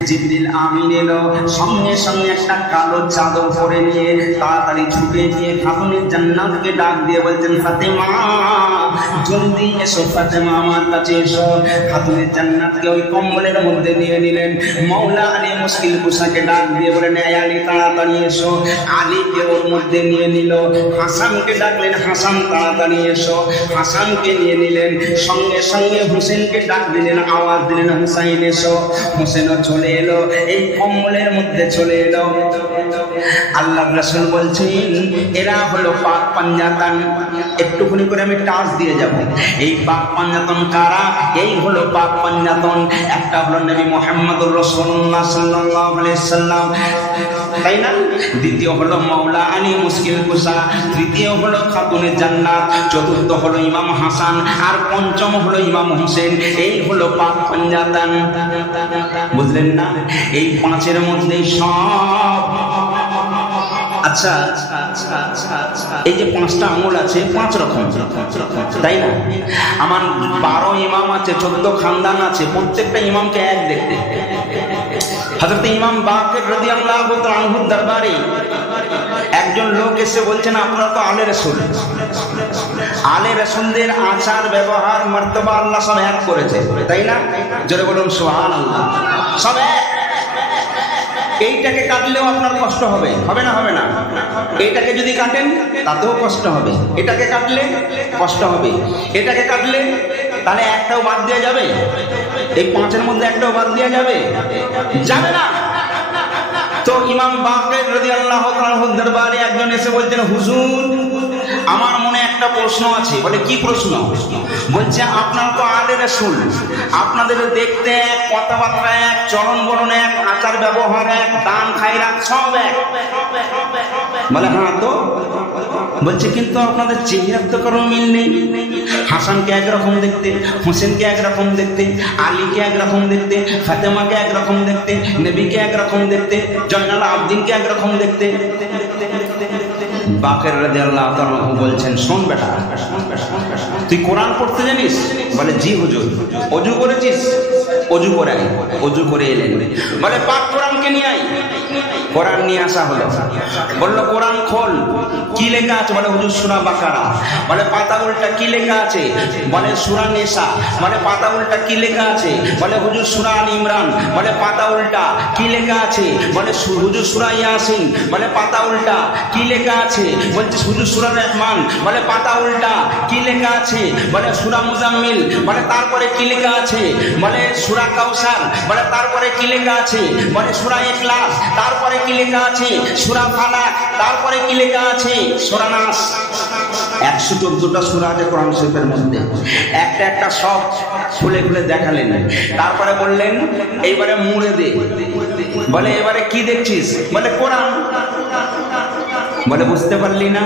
জিবরিল আমিন এলো, সঙ্গে সঙ্গে একটা কালো চাদর পরে নিয়ে তাড়াতাড়ি ছুটে গিয়ে খাতুনের জান্নাতকে ডাক দিয়ে বলছেন, ফাতেমা জলদি এসো, ফাতেমা আমার কাছে এসো। খাতুনের জান্নাতকে ওই কম্বলের মধ্যে নিয়ে নিলেন। মাওলা আলী মুশকিল কুসাকে ডাক দিয়ে বলেন, এই আলী তাড়াতাড়ি এসো। আলীকে ওর মধ্যে নিয়ে নিল। হাসানকে ডাকলেন, হাসান তাড়াতাড়ি এসো। হাসানকে নিয়ে নিলেন। সঙ্গে সঙ্গে হুসেনকে ডাক দিলেন, আওয়াজ দিলেন, হুসাইন এসো। হুসেনও চলে এলো, এই কম্বলের মধ্যে চলে এলো। আল্লাহ রাসূল বলছেন, এরা হলো পাক পাঞ্জাতন। একটুখানি করে আমি টাচ দিয়ে যাব। এই পাক পাঞ্জাতন কারা? এই হলো পাক পাঞ্জাতন। একটা হলো নবী মুহাম্মদুর রাসূলুল্লাহ সাল্লাল্লাহু আলাইহি সাল্লাম, তাই না? দ্বিতীয় হলো মাওলা আলী মুশকিল কুসা, তৃতীয় হলো খাতুনে জান্নাত, চতুর্থ হলো ইমাম হাসান, আর পঞ্চম হলো ইমাম হুসেন। এই হলো পাক পাঞ্জাতন। বুঝলেন না? এই পাঁচের মধ্যে সব। আচ্ছা, এই যে পাঁচটা আঙুল আছে, পাঁচ রকম, তাই না? আমার 12 ইমাম আছে, 14 খানদান আছে, প্রত্যেকটা ইমামকে এক দেখতে। হযরত ইমাম বাকির রাদিয়াল্লাহু তাআলা আনহুর দরবারে একজন লোক এসে বলছেন, আপনারা তো আলে রাসূল, আলে রাসূলদের আচার ব্যবহার মর্তবা আল্লাহ সব এক করেছে, তাই না? জোরে বলুন সুবহানাল্লাহ। সব এক। এইটাকে কাটলেও আপনার কষ্ট হবে, হবে না? হবে না? এইটাকে যদি কাটেন তাতেও কষ্ট হবে, এটাকে কাটলে কষ্ট হবে, এটাকে কাটলে তাহলে একটাও বাদ দেওয়া যাবে? এই পাঁচের মধ্যে একটাও বাদ দেওয়া যাবে? যাবে না। তো ইমাম বাকির রাদিয়াল্লাহু তাআলা দরবারে একজন এসে বলছেন, হুজুর আমার মনে একটা প্রশ্ন আছে। বলে, কি প্রশ্ন? বলছে, আপনারা তো আলে রাসূল, আপনাদের দেখতে এক, কথাবার্তা এক, চলন বলন এক, আচার ব্যবহার এক, দান খায়রাত সব এক। বলে, হ্যাঁ তো। বলছে, কিন্তু আপনাদের চেহারার তো কোনো মিল নেই। হাসানকে একরকম দেখতে, হোসেনকে একরকম দেখতে, আলীকে একরকম দেখতে, ফাতেমাকে একরকম দেখতে, নবীকে একরকম দেখতে, জয়নাল আবদিনকে একরকম দেখতে। বাকির রাদিয়াল্লাহু তাআলা বলছেন, শোন বেটা, তুই কোরআন পড়তে জানিস? বলে, জি হুজুর। ওযু করেছিস? ওযু করে আয়। ওযু করে এলেন। বলে, পাক কোরআনকে নিয়ে আয়। কোরআন নিয়ে আসা হলো। বলল, কোরআন খোল, কি লেখা আছে? বলে, হুজুর সূরা বাকারা। বলে, পাতা উল্টা কি লেখা আছে? বলে, সূরা নিসা। বলে, পাতা উল্টা কি লেখা আছে? বলে, হুজুর সূরা আল ইমরান। বলে, পাতা উল্টা কি লেখা আছে? বলে, হুজুর সূরা ইয়াসিন। বলে, পাতা উল্টা কি লেখা আছে? বলছে, হুজুর সূরা রহমান। বলে, পাতা উল্টা কি লেখা আছে? বলে, সূরা মুজাম্মিল। বলে, তারপরে কি লেখা আছে? বলে, সূরা কাউসার। বলে, তারপরে কি লেখা আছে? বলে, সূরা ইখলাস। তারপরে কি লেখা আছে? সূরা ফালাক। তারপরে কি লেখা আছে? সূরা নাস। 114টা সূরা আছে কোরআন শরীফের মধ্যে। একটা একটা সব খুলে খুলে দেখালেন। তারপরে বললেন, এইবারে মুড়ে দে। বলে, এবারে কি দেখছিস? বলে, কোরআন। বলে, বুঝতে পারলি না?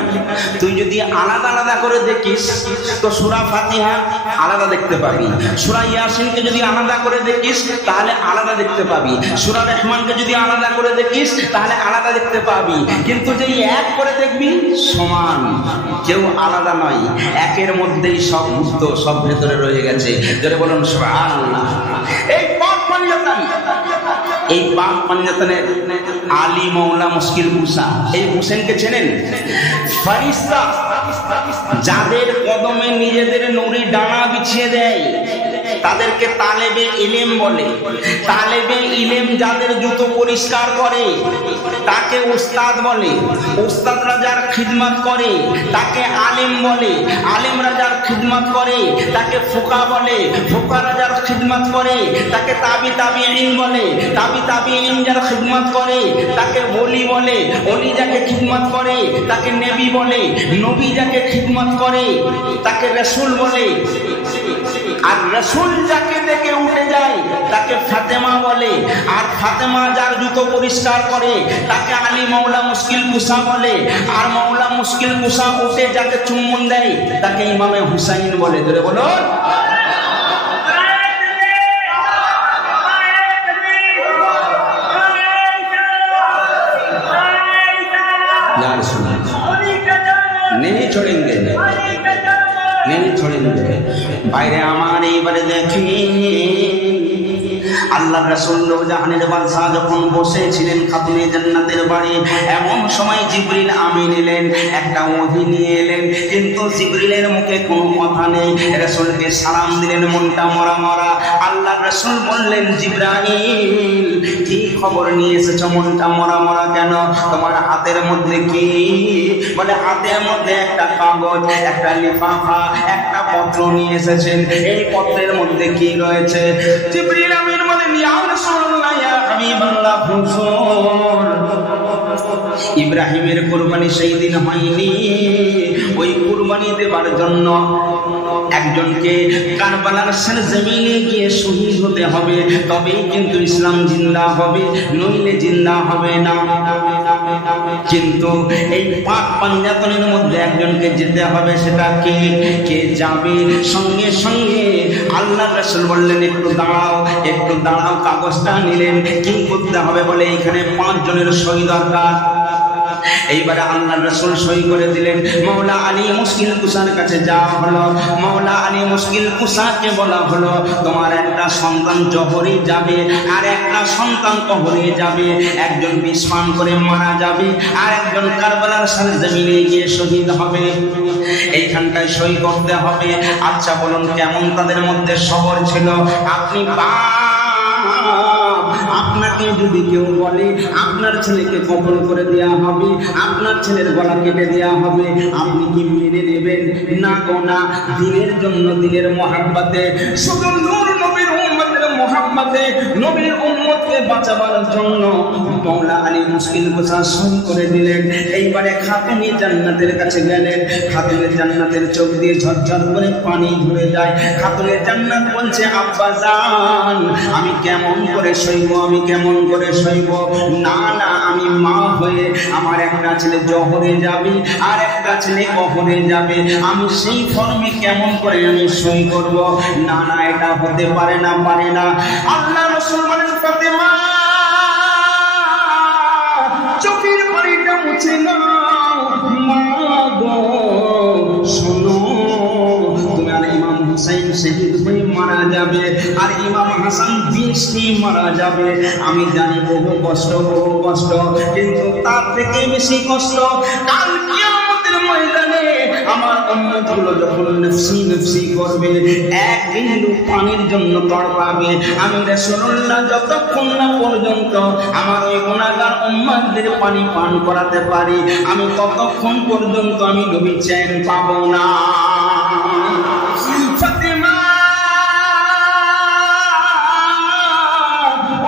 তুই যদি আলাদা আলাদা করে দেখিস তো সূরা ফাতিহা আলাদা দেখতে পাবি, সূরা ইয়াসিনকে যদি আলাদা করে দেখিস তাহলে আলাদা দেখতে পাবি, সূরা রহমানকে যদি আলাদা করে দেখিস তাহলে আলাদা দেখতে পাবি। কিন্তু যেই এক করে দেখবি সমান, কেউ আলাদা নয়, একের মধ্যেই সব গুপ্ত, সব ভেতরে রয়ে গেছে। যারা বলুন সুবহানাল্লাহ। এই পাক পাঞ্জাতন, এই পাক পাঞ্জাতনের আলী মাওলা মুশকিল কুসা, এই হোসেনকে চেনেন? ফেরেশতা যাদের কদমে নিজেদের নুরি ডানা বিছিয়ে দেয় তাদেরকে তালেবে ইলম বলে। তালেবে ইলম যাদের জুতো পরিষ্কার করে তাকে উস্তাদ বলে। উস্তাদরা যার খিদমত করে তাকে আলেম বলে। আলেমরা যার খিদমত করে তাকে ফুকা বলে। ফুকারা যার খিদমত করে তাকে তাবি তাবিঈন বলে। তাবি তাবিঈন যার খিদমত করে তাকে ওলি বলে। ওলি যাকে খিদমত করে তাকে নবী বলে। নবী যাকে খিদমত করে তাকে রাসূল বলে। আর রাসূল যাকে দেখে উঠে যায় তাকে ফাতেমা বলে। আর ফাতেমা যার জুতো পরিষ্কার করে তাকে আলী মাওলা মুশকিল কুসা বলে। আর মাওলা মুশকিল কুসা উঠে যাকে চুম্বন দেয় তাকে ইমামে হুসাইন বলে। ধরে বলো, नहीं छोड़ेंगे, नहीं छोड़ेंगे। বাইরে আমার এইবারে দেখি আল্লাহ রাসূল জাহানের বাদশা যখন বসেছিলেন খাতুনে জান্নাতের বাড়ি, এমন সময় জিবরিল আমিন এলেন, একটা ওহী নিয়ে এলেন, কিন্তু জিবরিলের মুখে কোনো কথা নেই। রাসূলকে সালাম দিলেন, মনটা মরা মরা। আল্লাহ রাসূল বললেন, জিবরাইল কি খবর নিয়ে এসেছো, মনটা মরা মরা কেন? তোমার হাতের মধ্যে কি? বলে হাতের মধ্যে একটা কাগজ, একটা লিফাফা, একটা পত্র নিয়ে এসেছেন। এই পত্রের মধ্যে কি রয়েছে? জিবরিল আমিন বলেন, ইয়া রাসূলুল্লাহ, ইয়া হাবিবাল্লাহ, হুজুর ইব্রাহিমের কুরবানি সেই দিন হয়নি। ওই কুরবানি দেবার জন্য একজনকে কারবালার সরজমিনে গিয়ে শহীদ হতে হবে, তবেই কিন্তু ইসলাম জিন্দা হবে, নইলে জিন্দা হবে না। কিন্তু এই পাক পাঞ্জাতনের মধ্যে একজনকে যেতে হবে, সেটা কে যাবে? সঙ্গে সঙ্গে আল্লাহ রাসূল বললেন, একটু দাঁড়াও, একটু দাঁড়াও। কাগজটা নিলেন, কি করতে হবে? বলে এখানে 5 জনের সই দরকার। এইবারে আল্লাহ রাসূল সই করে দিলেন। মাওলা আলী মুশকিল কুসার কাছে যাওয়া হলো। মাওলা আলী মুশকিল কুসাকে বলা হলো, তোমার একটা সন্তান জহরে যাবে আর একটা সন্তান কবরে যাবে, একজন বিষ পান করে মারা যাবে আর একজন কারবালার সরজমিনে গিয়ে শহীদ হবে। এইখানটায় সই করতে হবে। আচ্ছা বলুন, কেমন তাদের মধ্যে সবর ছিল? আপনি আপনাকে যদি কেউ বলে আপনার ছেলেকে কতল করে দেয়া হবে, আপনার ছেলের গলা কেটে দেয়া হবে, আপনি কি মেনে নেবেন? না গো না। দিনের জন্য, দিনের মহাব্বতে, শুধু নূর নবীর উম্মতের মহাব্বতে, নবীর উম্মতকে বাঁচাবার জন্য মাওলা আলী মুশকিল কুসা সই করে দিলেন। এইবারে খাতুনে জান্নাতের কাছে গেলেন। খাতুনে জান্নাতের চোখ দিয়ে ঝরঝর করে পানি ঝরে যায়। খাতুনে জান্নাত বলছে, আব্বা জান, আমি কেমন করে সইব, আমি কেমন করে সইব? না না, আমি মা হয়ে আমার একটা ছেলে জহরে যাবে আর একটা ছেলে কবরে যাবে, আমি সেই ফর্মে কেমন করে আমি সই করব? না না, এটা হতে পারে না, পারে না। আল্লাহ রাসূল বলেন, ফাতেমা চোখের পানিটা মুছে নাও, মা গো শোনো, তোমার ইমাম হুসাইন শহীদ হয়ে মারা যাবে আর ইমাম হাসান বৃষ্টি মারা যাবে। আমি জানি বহু কষ্ট, বহু কষ্ট, কিন্তু তার থেকে বেশি কষ্ট কাল কিয়ামতের ময়দানে আমার উম্মতগুলো যখন নফসি নফসি করবে, এক বিন্দু পানির জন্য তড়পাবে। আমি রাসূলুল্লাহ যতক্ষণ না পর্যন্ত আমার ওই গুনাহগার উম্মতদের পানি পান করাতে পারি, আমি ততক্ষণ পর্যন্ত আমি নবী চেন পাবো না। ফাতিমা,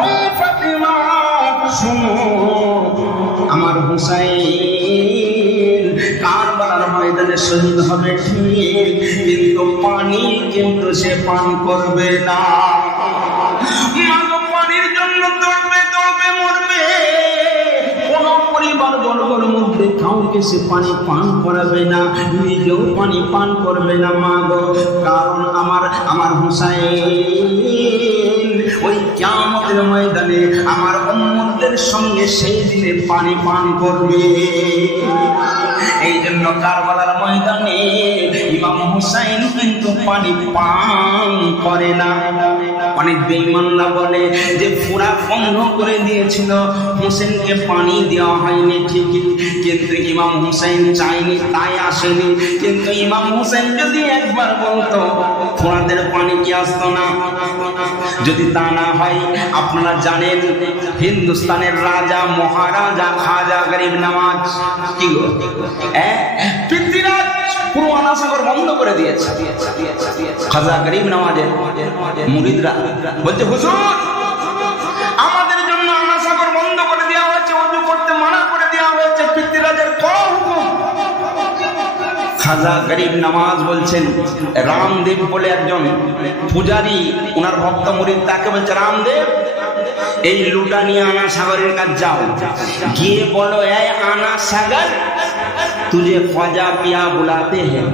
ও ফাতিমা শুনো, আমার হুসাইন কারবালার ময়দানে শহীদ হবে ঠিক, কিন্তু পানি কিন্তু সে পান করবে না। পানির জন্য দৌড়বে দৌড়বে মরবে। কোন পরিবার বর্গের মধ্যে কাউকে সে পানি পান করাবে না, নিজেও পানি পান করবে না মা গো। কারণ আমার হুসাইন ওই কিয়ামতের ময়দানে আমার উম্মতদের সঙ্গে সেই দিনে পানি পান করবে। এই জন্য কারবালার ময়দানে ইমাম হুসাইন কিন্তু পানি পান করে না। অনেক বেঈমানরা বলে যে ফুরা বন্ধ করে দিয়েছিল, হুসেনকে পানি দেওয়া হয়নি ঠিকই, কিন্তু ইমাম হুসাইন চাইনি তাই আসেনি। কিন্তু ইমাম হুসাইন যদি একবার বলতো, ফোরাতের পানি কি আসতো না? যদি তা না হয়, আপনারা জানেন হিন্দুস্তানের রাজা মহারাজা খাজা গরিব নওয়াজ কি গো, পৃথ্বীরাজ পুরো আনাসাগর বন্ধ করে দিয়েছে। খাজা গরিব নওয়াজের মুরিদরা বলছে, হুজুর আমাদের জন্য আনাসাগর বন্ধ করে দেওয়া হয়েছে, ওযু করতে মানা করে দেওয়া হয়েছে, পৃথ্বীরাজের কোন হুকুম? খাজা গরিব নওয়াজ বলছেন, রামদেব বলে একজন পূজারী, ওনার ভক্ত মুরিদ, তাকে বলছে, রামদেব এই লুটা নিয়ে আনাসাগরের কাছে যাও, গিয়ে বলো, এই আনাসাগর তুঝে খ্বাজা পিয়া বুলাতে হ্যাঁ।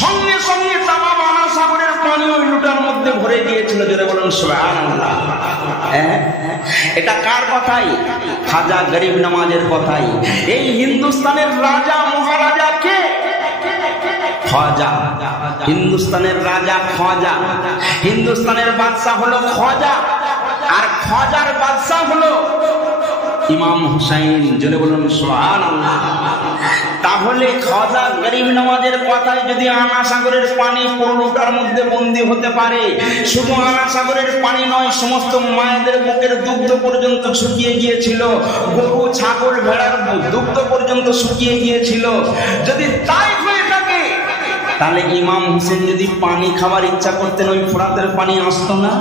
সঙ্গে সঙ্গে তামাম আনাসাগরের পানি ওই লুটার মধ্যে ভরে গিয়েছিল। জোরে বলুন সুবহানাল্লাহ। এটা কার কথাই? খাজা গরিব নওয়াজের কথাই। এই হিন্দুস্তানের রাজা মহারাজা কে? খ্বাজা, হিন্দুস্তানের রাজা খ্বাজা, হিন্দুস্তানের বাদশাহ হলো খ্বাজা, আর খ্বাজার বাদশাহ হলো ইমাম হুসাইন। জোরে বলুন সুবহানাল্লাহ। তাহলে খ্বাজা গরিব নওয়াজের কথায় যদি আনা সাগরের পানি পুরোটার মধ্যে বন্দী হতে পারে, শুধু আনা সাগরের পানি নয়, সমস্ত মায়েদের বুকের দুগ্ধ পর্যন্ত শুকিয়ে গিয়েছিল, গরু ছাগল ভেড়ার দুগ্ধ পর্যন্ত শুকিয়ে গিয়েছিল, যদি তাই হয়ে থাকে তাহলে ইমাম হুসেন যদি পানি খাবার ইচ্ছা করতেন ওই ফোরাতের পানি আসতো না।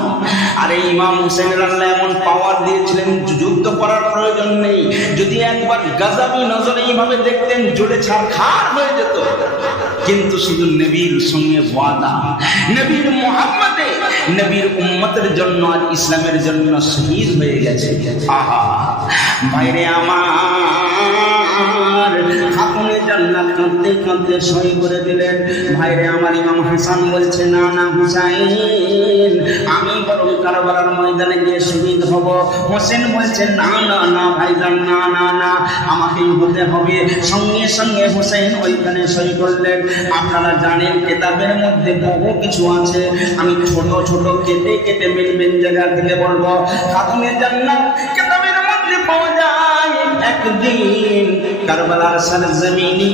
আর এই ইমাম হুসেনের আল্লাহ এমন পাওয়ার দিয়েছিলেন যুদ্ধ করার প্রয়োজন নেই, যদি একবার গাজাবি নজরে এইভাবে দেখতেন জোরে ছারখার হয়ে যেত। কিন্তু শুধু নবীর সঙ্গে ওয়াদা, নবীর মুহাম্মদে নবীর উম্মতের জন্য আর ইসলামের জন্য শহীদ হয়ে গেছে। আহা ভাইরে আমার, খাতুনে জান্নাত কাঁদতে কাঁদতে সই করে দিলেন। ভাইরে আমার, ইমাম হাসান বলছে না না হুসাইন, আমি বরং কারবালার ময়দানে গিয়ে শহীদ হব। হোসেন বলছে না না না ভাইজান, না না না, আমাকেই হতে হবে। সঙ্গে সঙ্গে হোসেন ওইখানে সই করলেন। আপনারা জানেন কেতাবের মধ্যে বহু কিছু আছে, আমি ছোট ছোট কেটে কেটে মেন জায়গা থেকে বলবো। খাতুনে জান্নাত কেতাবের মধ্যে পাওয়া যায় একদিন কারবালার সরজমিনে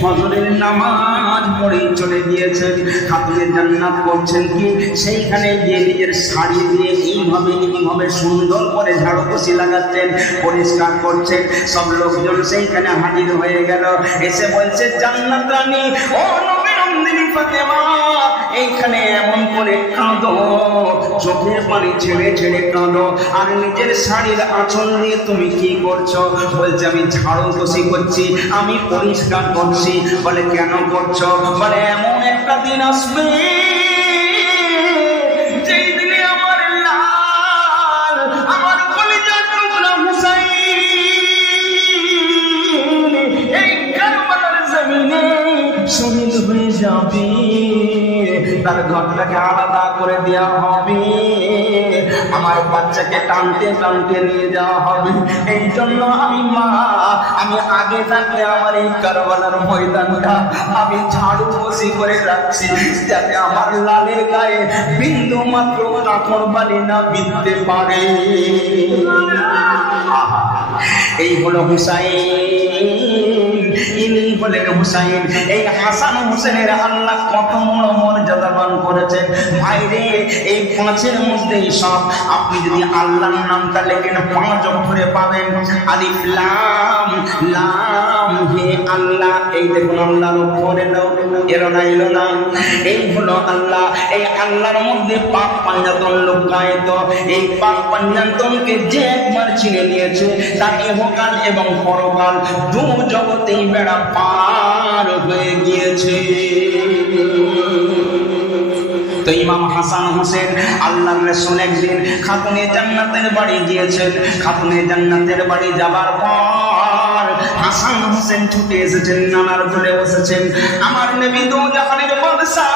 ফজরের নামাজ পড়ে চলে গিয়েছেন। খাতুনে জান্নাত করছেন কি, সেইখানে গিয়ে নিজের শাড়ি দিয়ে এইভাবে সুন্দর করে ঝাড়ু কষি লাগাচ্ছেন, পরিষ্কার করছেন। সব লোকজন সেইখানে হাজির হয়ে গেল, এসে বলছে জান্নাত রানী, ও নবীর নন্দিনী ফাতেমা, এইখানে এমন করে কাঁদো, চোখের পানি ছেড়ে ছেড়ে কাঁদো, আর নিজের শাড়ির আঁচল দিয়ে তুমি কি করছো? বলছে আমি ঝাড়ু কষি করছি, আমি পরিষ্কার করছি। বলে কেন করছো? বলে এমন একটা দিন আসবে যেই দিনে আমার লাল, আমার কলিজার টুকরা হুসাইন এই কারবালার জমিনে শহীদ হয়ে যাবে, তার ঘরটাকে আলাদা করে দেওয়া হবে, আমার বাচ্চাকে টানতে টানতে নিয়ে যাওয়া হবে। এই জন্য আমি মা, আমি আগে থাকলে আমার এই কারবালার ময়দানটা আমি ঝাড়ু বসি করে রাখছি, যাতে আমার লালের গায়ে বিন্দু মাত্র কাপড় বালি না বিঁধতে পারে। এই হলো হুসাইন, ইনি হলেন হুসাইন। এই হাসান হোসেনের আল্লাহ কত বড় মর্যাদাবান করেছেন। ভাইরে, এই পাঁচের মধ্যেই সব। আপনি যদি আল্লাহর নামটা লেখেন 5 অক্ষরে পাবেন, আলিফ লাম লাম হে আল্লাহ। এই দেখুন আল্লাহর অক্ষর এলো না, এই হলো আল্লাহ। এই আল্লাহর মধ্যে পাক পাঞ্জাতন লুকায়িত। এই পাক পাঞ্জাতনকে যে একবার চিনে নিয়েছে তার ইহকাল এবং পরকাল দু জগতেই বেড়া পার হয়ে গিয়েছে। তো ইমাম হাসান হোসেন আল্লাহর রাসূল একদিন খাতুনে জান্নাতের বাড়ি গিয়েছেন। খাতুনে জান্নাতের বাড়ি যাবার পর হাসান হোসেন ছুটে এসেছেন, নানার কোলে বসেছেন। আমার নবী দো জাহানের বাদশা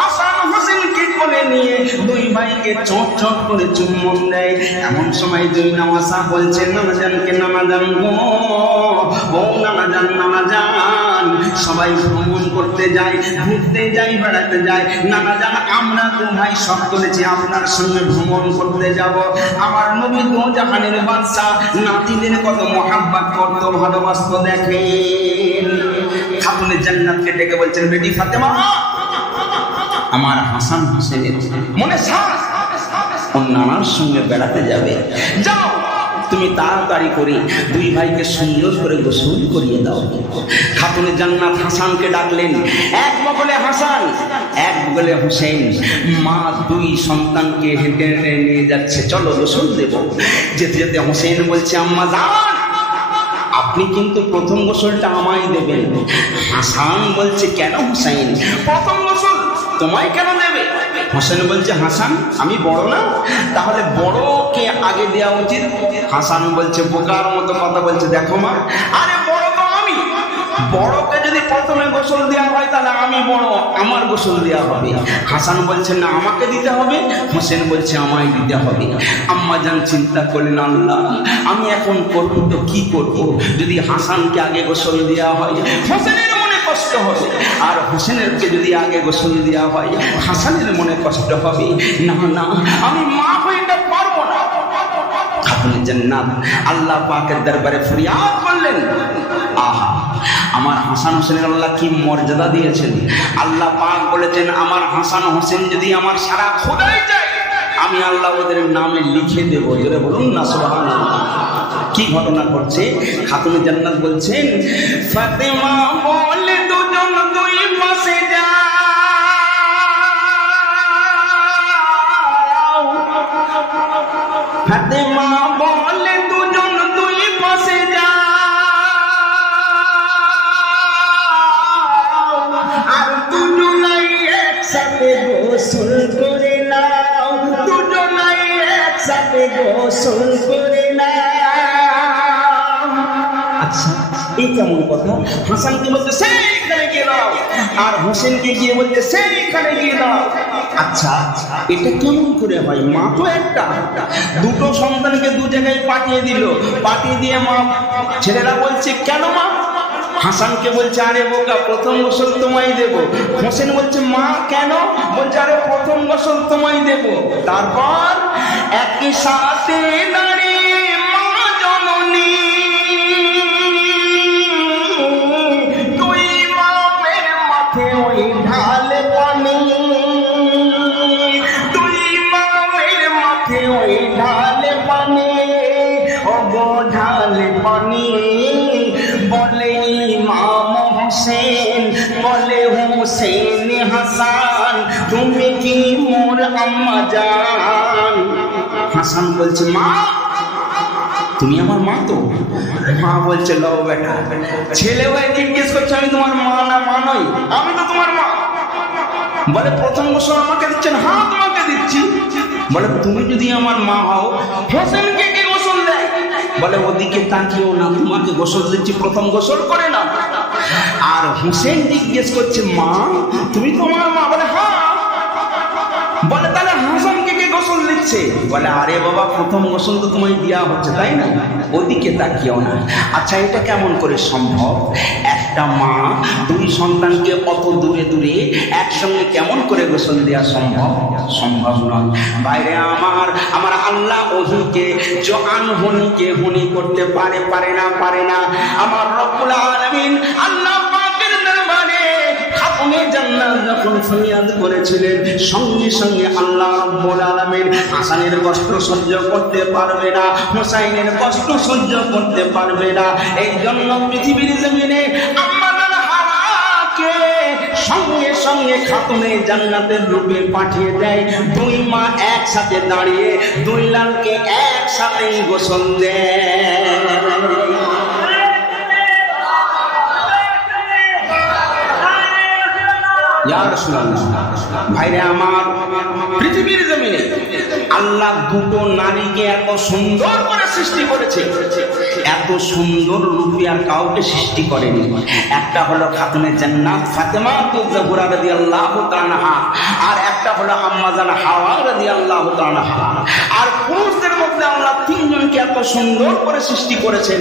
হাসান হোসেনকে কোলে নিয়ে দুই ভাইকে চট চট করে চুম্বন দেয়। এমন সময় দুই নামাজা বলছেন, নানা জানকে নানা জান গো, ও নানা জান, সবাই ভ্রমণ করতে যায়, ঘুরতে যাই, বেড়াতে যায়। নানা জান, আমরা তো ভাই সব করেছি, আপনার সঙ্গে ভ্রমণ করতে যাব। আমার নবী দো জাহানের বাদশা নাতিদের কত মহাব্বত করতো, ভালোবাসতো। দেখেন খাতুনে জান্নাতকে ডেকে বলছেন, বেটি ফাতেমা, আমার হাসান হোসেনের মনে সাহস, ওর নানার সঙ্গে বেড়াতে যাবে, যাও তুমি তাড়াতাড়ি করে দুই ভাইকে সুন্দর করে গোসল করিয়ে দাও। খাতুনে জান্নাত হাসানকে ডাকলেন। এক বগলে হাসান, এক বগলে হোসেন। মা দুই সন্তানকে হেঁটে হেঁটে নিয়ে যাচ্ছে, চলো গোসল দেব। যেতে যেতে হোসেন বলছে, আম্মা জান, আপনি কিন্তু প্রথম গোসলটা আমায় দেবেন। হাসান বলছে, কেন হোসেন, প্রথম গোসল তোমায় কেন দেবে? হোসেন বলছে, হাসান আমি বড় না, তাহলে বড়কে আগে দেওয়া উচিত। হাসান বলছে, বোকার মতো কথা বলছে, দেখো মা, আরে বড় তো আমি, বড়কে যদি প্রথমে গোসল দেওয়া হয় তাহলে আমি বড়, আমার গোসল দেওয়া হবে। হাসান বলছে, না আমাকে দিতে হবে। হোসেন বলছে, আমায় দিতে হবে। আম্মা জান চিন্তা করলেন, আল্লাহ আমি এখন করব তো কি করব, যদি হাসানকে আগে গোসল দেওয়া হয়। হোসেনের মনে কষ্ট হবে। আর হোসেনেরকে যদি আগে গোসল দেওয়া হয় হাসানের মনে কষ্ট হবে, না না আমি মা হইতে পারবো না। খাতুনে জান্নাত আল্লাহ পাকের দরবারে ফরিয়াদ করলেন, আহা আমার হাসান হোসেনের আল্লাহ কি মর্যাদা দিয়েছেন। আল্লাহ পাক বলেছেন আমার হাসান হোসেন যদি আমার সারা খোদাই যায় আমি আল্লাহ ওদের নামে লিখে দেবো। জোরে বলুন না সুবহানাল্লাহ। কি ঘটনা ঘটছে? খাতুনে জান্নাত বলছেন ফাতেমা বলে দুজন দুই পাশে যাও, ফাতেমা বলে দুজন দুই পাশে যাও, আর দুজনাই একসাথে গোসল করে নাও, দুজনাই একসাথে গোসল করে নাও। আচ্ছা এই কেমন কথা? হাসানকে বলতে সেইখানে গিয়ে দাও, আর হোসেনকে গিয়ে বলতে সেইখানে গিয়ে দাও। আচ্ছা এটা কেমন করে হয়? মা তো একটা, দুটো সন্তানকে দু জায়গায় পাঠিয়ে দিল, পাঠিয়ে দিয়ে মা ছেলেরা বলছে কেন মা? হাসানকে বলছে আরে বোকা প্রথম গোসল তোমায় দেব। হোসেন বলছে মা কেন? বলছে আরে প্রথম গোসল তোমায় দেব। তারপর একই সাথে দাঁড়িয়ে মা জননী দুই মামের মাথে ওই ঢালে পানি, দুই মামের মাথে ওই ঢালে পানি, ও গো ঢালে পানি। বলে ইমাম হোসেন, বলে হোসেন হাসান তুমি কি মোর আম্মা জান? হাসান বলছে মা তুমি আমার মা তো? মা বলছে লও বেটা। ছেলে ভাই জিজ্ঞেস করছে আমি তোমার মা না মা নই? আমি তো তোমার মা। বলে প্রথম গোসল আমাকে দিচ্ছেন? হ্যাঁ তোমাকে দিচ্ছি। বলে তুমি যদি আমার মা হও হোসেনকে কে গোসল দেয়? বলে ওদিকে তাকিও না, তোমাকে গোসল দিচ্ছি, প্রথম গোসল করে না। আর হোসেন জিজ্ঞেস করছে মা তুমি তোমার মা? বলে হ্যাঁ। বলে তাহলে হাসানকে কে গোসল দিচ্ছে? বলে আরে বাবা প্রথম গোসল তো তোমায় দেওয়া হচ্ছে তাই না, ওদিকে তাকিও না। আচ্ছা এটা কেমন করে সম্ভব? একটা মা দুই সন্তানকে অত দূরে দূরে একসঙ্গে কেমন করে গোসল দেওয়া সম্ভব? সম্ভব নয়। বাইরে আমার আমার আল্লাহ ওহুকে জআন হনিকে হনি করতে পারে না পারে না। আমার রব্বুল আলামিন আল্লাহ পাকের দরবারে খাতুনে জান্নাত যখন ফরিয়াদ করেছিলেন সঙ্গে সঙ্গে আল্লাহ রব্বুল আলামিন হাসানের কষ্ট সহ্য করতে পারবে না, হোসাইনের কষ্ট সহ্য করতে পারবে না। এই জন্য পৃথিবীর জমিনে আম্মাজান হাওয়াকে সঙ্গে সঙ্গে খাতুনে জান্নাতের রূপে পাঠিয়ে দেয়। দুই মা একসাথে দাঁড়িয়ে দুই লালকে একসাথে গোসল দেয়। ইয়া রাসূলুল্লাহ ভাইরে আমার পৃথিবীর জমিনে আল্লাহ দুটো নারীকে এত সুন্দর করে সৃষ্টি করেছে, এত সুন্দর রূপে আর কাউকে সৃষ্টি করেনি। একটা হলো খাতুনে জান্নাত ফাতেমা তুজ-জোহরা রাদিয়াল্লাহু তাআলা আনহা, আর একটা হলো আম্মাজান হাওয়া রাদিয়াল্লাহু তাআলা আনহা। আর পুরুষদের মধ্যে আল্লাহ তিনজনকে এত সুন্দর করে সৃষ্টি করেছেন,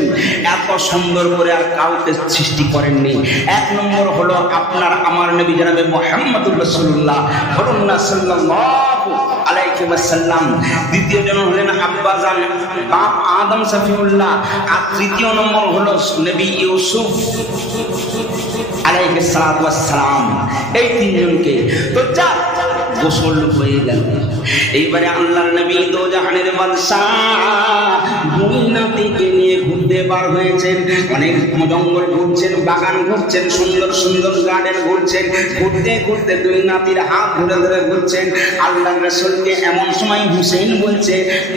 এত সুন্দর করে আর কাউকে সৃষ্টি করেননি। এক নম্বর হলো আপনার আমার নবী জনাবে মুহাম্মদুর রাসূলুল্লাহ বলুন না সাল্লাল্লাহু আলাইহি ওয়াসাল্লাম। দ্বিতীয় জন হলেন আব্বাজান বাপ আদম সফিউল্লাহ, আর তৃতীয় নম্বর হলো নবী ইউসুফ আলাইহিস সালাতু ওয়াস সালাম। এই তিনজনকে তো চার গোসল হয়ে গেল। এইবারে আল্লাহর নবী দো জাহানের বাদশাহ দুই নাতিকে নিয়ে ঘুরতে বার হয়েছেন। অনেক জঙ্গল ঘুরছেন, বাগান ঘুরছেন, সুন্দর সুন্দর গার্ডেন ঘুরছেন। ঘুরতে ঘুরতে দুই নাতির হাত ধরে ধরে ঘুরছেন। আল্লাহর রাসূলকে এমন সময় হুসেইন বলছে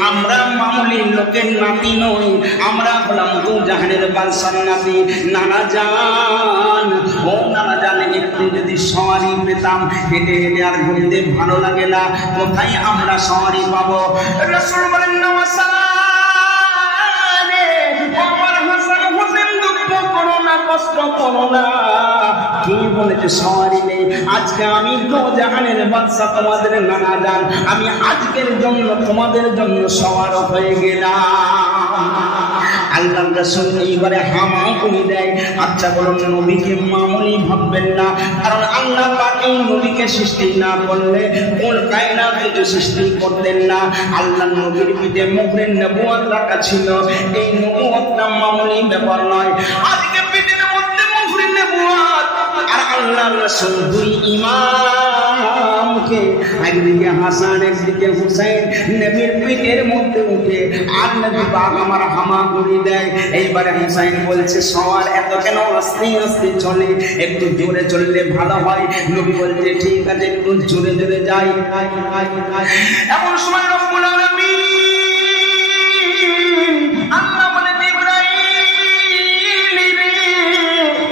আমরা মামুলি লোকের নাতি নই, আমরা হলাম দো জাহানের বাদশার নাতি। নানা জান, ও নানা জান, একটু যদি সওয়ারি পেতাম, হেঁটে হেঁটে আর ঘুরতে ভালো লাগে না, কোথায় আমরা সওয়ারি পাবো? রাসূল বলেন আমার হাসান হোসেন দুঃখ করো না, কষ্ট করো না, কে বলেছে সওয়ারি নেই? আজকে আমি তো জাহানের বাদশা, তোমাদের নানা জান, আমি আজকের জন্য তোমাদের জন্য সওয়ার হয়ে গেলাম। আল্লাহ রাসূল এইবারে হামাগুড়ি দেয়। আচ্ছা বলুন, নবীকে মামুলি ভাববেন না, কারণ আল্লাহ পাক এই নবীকে সৃষ্টি না করলে কোন কায়নাত কিছু সৃষ্টি করতেন না। আল্লাহ নবীর পিঠে মুখের নবুয়ত রাখা ছিল, এই নবুয়তটা মামুলি ব্যাপার নয়। আজকে পিঠের মধ্যে মুখের নবুয়ত আর আল্লাহ রাসূল দুই ইমামকে, একদিকে হাসান একদিকে হুসাইন, নবীর পিঠের মধ্যে উঠে আর নবী পাক আমার হামাগুড়ি দেয়। এইবারে হুসাইন বলছে, সওয়ার এত কেন আস্তে আস্তে চলে, একটু জোরে চললে ভালো হয়। নবী বলছে, ঠিক আছে, একটু জোরে জোরে যাই। এমন সময় রব্বুল আলামিন আল্লাহ বলে, জিবরাইল রে,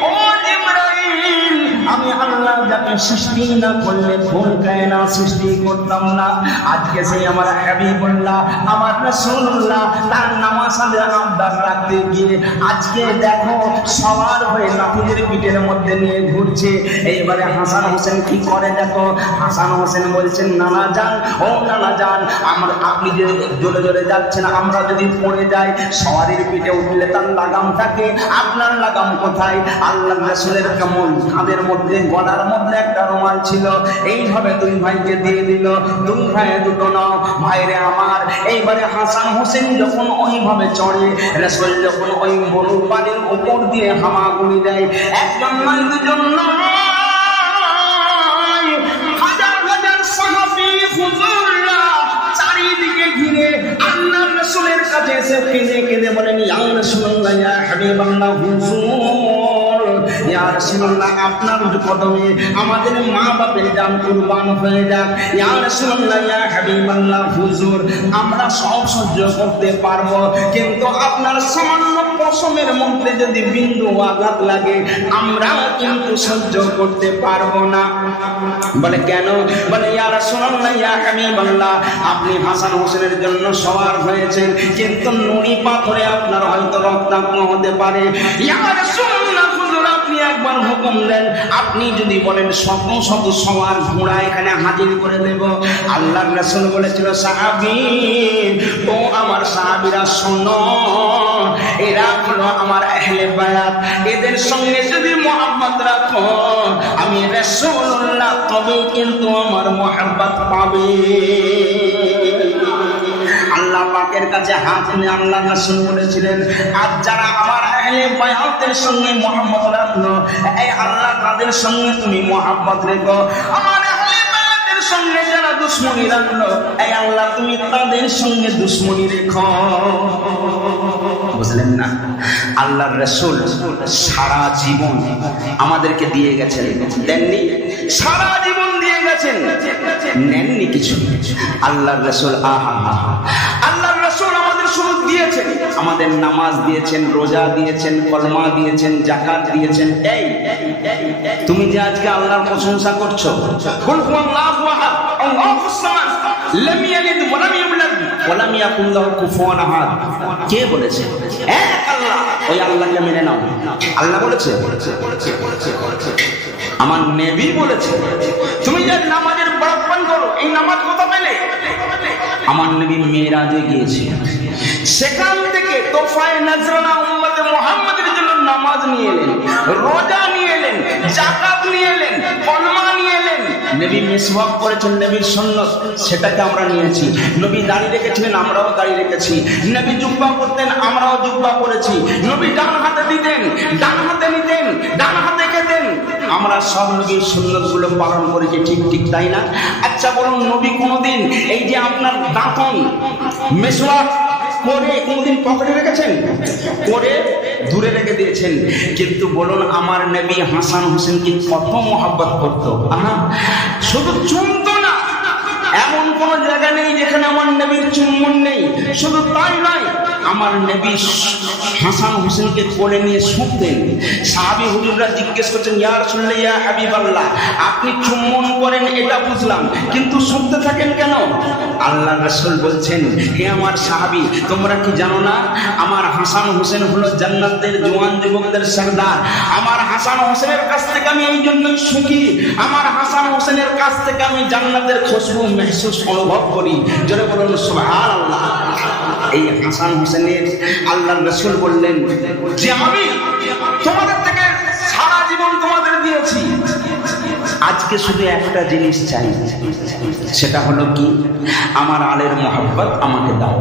ও জিবরাইল, আমি আল্লাহ যাকে সৃষ্টি না করলে কোন কায়নাত সৃষ্টি করতাম না। আজকে সেই আমার হাবিবুল্লাহ, আমার রাসূলুল্লাহ তার নামাজ আবদার রাখতে গিয়ে আজকে দেখো সওয়ার হয়ে নাপিতের পিঠের মধ্যে নিয়ে ঘুরছে। এইবারে হাসান হোসেন কি করে দেখো। হাসান হোসেন বলছেন, নানা যান, ও নানা যান, আপনি যে জোরে জোরে যাচ্ছেন, আমরা যদি পড়ে যাই, সওয়ারির পিঠে উঠলে তার লাগাম থাকে, আপনার লাগাম কোথায়? আল্লাহ রাসূলের কামল কাঁধের মধ্যে, গলার মধ্যে একটা রুমাল ছিল, এইভাবে দুই ভাইকে দিয়ে দিল। দুই ভাই দুটো নাও ভাইরে আমার। এইবারে হাসান হোসেন যখন ওইভাবে চড়ে, রাসূল যখন ওই মরু পানির উপর দিয়ে হামাগুড়ি দেয়, একজন নয়, দুজন নয়, হাজার হাজার সাহাবী হুজুররা চারিদিকে ঘিরে আল্লাহ রাসূলের কাছে এসে কেঁদে কেঁদে বলেন, ইয়া রাসূলুল্লাহ, ইয়া হাবিবাল্লাহ, হুজুর, ইয়া রাসূলুল্লাহ, আপনার কদমে আমাদের মা বাপের জান কুরবান হয়ে যাক। ইয়া রাসূলুল্লাহ, ইয়া হাবিবাল্লাহ, হুজুর, আমরা সব সহ্য করতে পারবো, কিন্তু আপনার সামান্য পশমের মধ্যে যদি বিন্দু আঘাত লাগে, আমরা কিন্তু সহ্য করতে পারবো না। বলে কেন? বলে, ইয়া রাসূলুল্লাহ, ইয়া হাবিবাল্লাহ, আপনি হাসান হোসেনের জন্য সওয়ার হয়েছেন, কিন্তু নুড়ি পাথরে আপনার হয়তো রক্তাক্ত হতে পারে। ইয়া রাসূলুল্লাহ, হুজুর, আপনি একবার হুকুম দেন, আপনি যদি বলেন শত শত সওয়ার ঘোড়া এখানে হাজির করে দেব। আল্লাহর রাসূল বলেছিল, সাহাবী, ও আমার সাহাবীরা শোনো, এরা হলো আমার আহলে বায়াত, এদের সঙ্গে যদি মুহাব্বত রাখো, আমি রাসূলুল্লাহ তবে কিন্তু আমার মুহাব্বত পাবে। আল্লাহ পাকের কাছে হাত নিয়ে আল্লাহ রাসূল বলেছিলেন, আজ যারা আমার আহলে বায়াতের সঙ্গে মুহাব্বত রাখলো, এই আল্লাহ তাদের সঙ্গে তুমি মুহাব্বত রেখো। আমার আহলে বায়াতের সঙ্গে যারা দুশমনি রাখলো, এই আল্লাহ তুমি তাদের সঙ্গে দুশমনি রেখো। বুঝলেন না? আল্লাহর রাসূল সারা জীবন আমাদেরকে দিয়ে গেছেন, দেননি? সারা জীবন দিয়ে গেছেন, নেননি কিছু। আল্লাহর রাসূল, আহা, আল্লাহর রাসূল আমাদের শুরু দিয়েছেন, আমাদের নামাজ দিয়েছেন, রোজা দিয়েছেন, কলমা দিয়েছেন, যাকাত দিয়েছেন। এই তুমি যে আজকে আল্লাহর প্রশংসা করছো, কুল হুয়াল্লাহু আহাদ, আল্লাহুস সামাদ, লাম ইয়ালিদ ওয়া লাম ইউলাদ ওয়া লাম ইয়াকুল লাহু কুফুয়ান আহাদ, কে বলেছে? এক আল্লাহ। ওই আল্লাহকে মেনে নাও। আল্লাহ বলেছে, আমার নবী বলেছে। তুমি যে নামাজের বরকত করো, এই নামাজ কথা পেলে? আমার নবী মেরাজে গিয়েছে, সেখান থেকে তোফায়ে নজরানা উম্মতে মুহাম্মাদের জন্য নামাজ নিয়ে এলেন, রোজা নিয়ে এলেন, যাকাত নিয়ে এলেন, কলমা নিয়ে এলেন। নবী মিসওয়াক করেছেন, নবীর সুন্নাত, সেটাকে আমরা নিয়েছি। নবী দাড়ি রেখেছিলেন, আমরাও দাড়ি রেখেছি। নবী জুব্বা করতেন, আমরাও জুব্বা করেছি। নবী ডান হাতে দিতেন, ডান হাতে নিতেন, ডান হাতে খেতেন। আমরা সব নবীর সুন্নাতগুলো পালন করেছি, ঠিক ঠিক, তাই না? আচ্ছা বলুন, নবী কোনোদিন এই যে আপনার দাঁতন মিসওয়াক করে কোনদিন পকেটে রেখেছেন? করে দূরে রেখে দিয়েছেন। কিন্তু বলুন, আমার নবী হাসান হোসেনকে কত মহব্বত করতো। শুধু চুমতো না, এমন কোন জায়গা নেই যেখানে আমার নবীর চুম্বন নেই। শুধু তাই নয়, আমার নবী হাসান হোসেনকে কোলে নিয়ে শুনতেন। সাহাবী হুজুররা জিজ্ঞেস করছেন, ইয়া রাসূলুল্লাহ, ইয়া হাবিবাল্লাহ, আপনি চুম্বন করেন এটা বুঝলাম, কিন্তু শুনতে থাকেন কেন? আল্লাহর রাসূল বলছেন, হে আমার সাহাবী, তোমরা কি জানো না আমার হাসান হোসেন হলো জান্নাতের জওয়ান যুবকদের সরদার। আমার হাসান হোসেনের কাছ থেকে আমি এই জন্যই সুখী, আমার হাসান হোসেনের কাছ থেকে আমি জান্নাতের খুশবু মেহসুস অনুভব করি। জোরে বলুন সুবহানাল্লাহ। এই হাসান হোসেনের আল্লাহর রাসূল বললেন যে আমি তোমাদের থেকে সারা জীবন তোমাদের দিয়েছি, আজকে শুধু একটা জিনিস চাই, সেটা হলো কি, আমার আলের মোহাব্বত আমাকে দাও,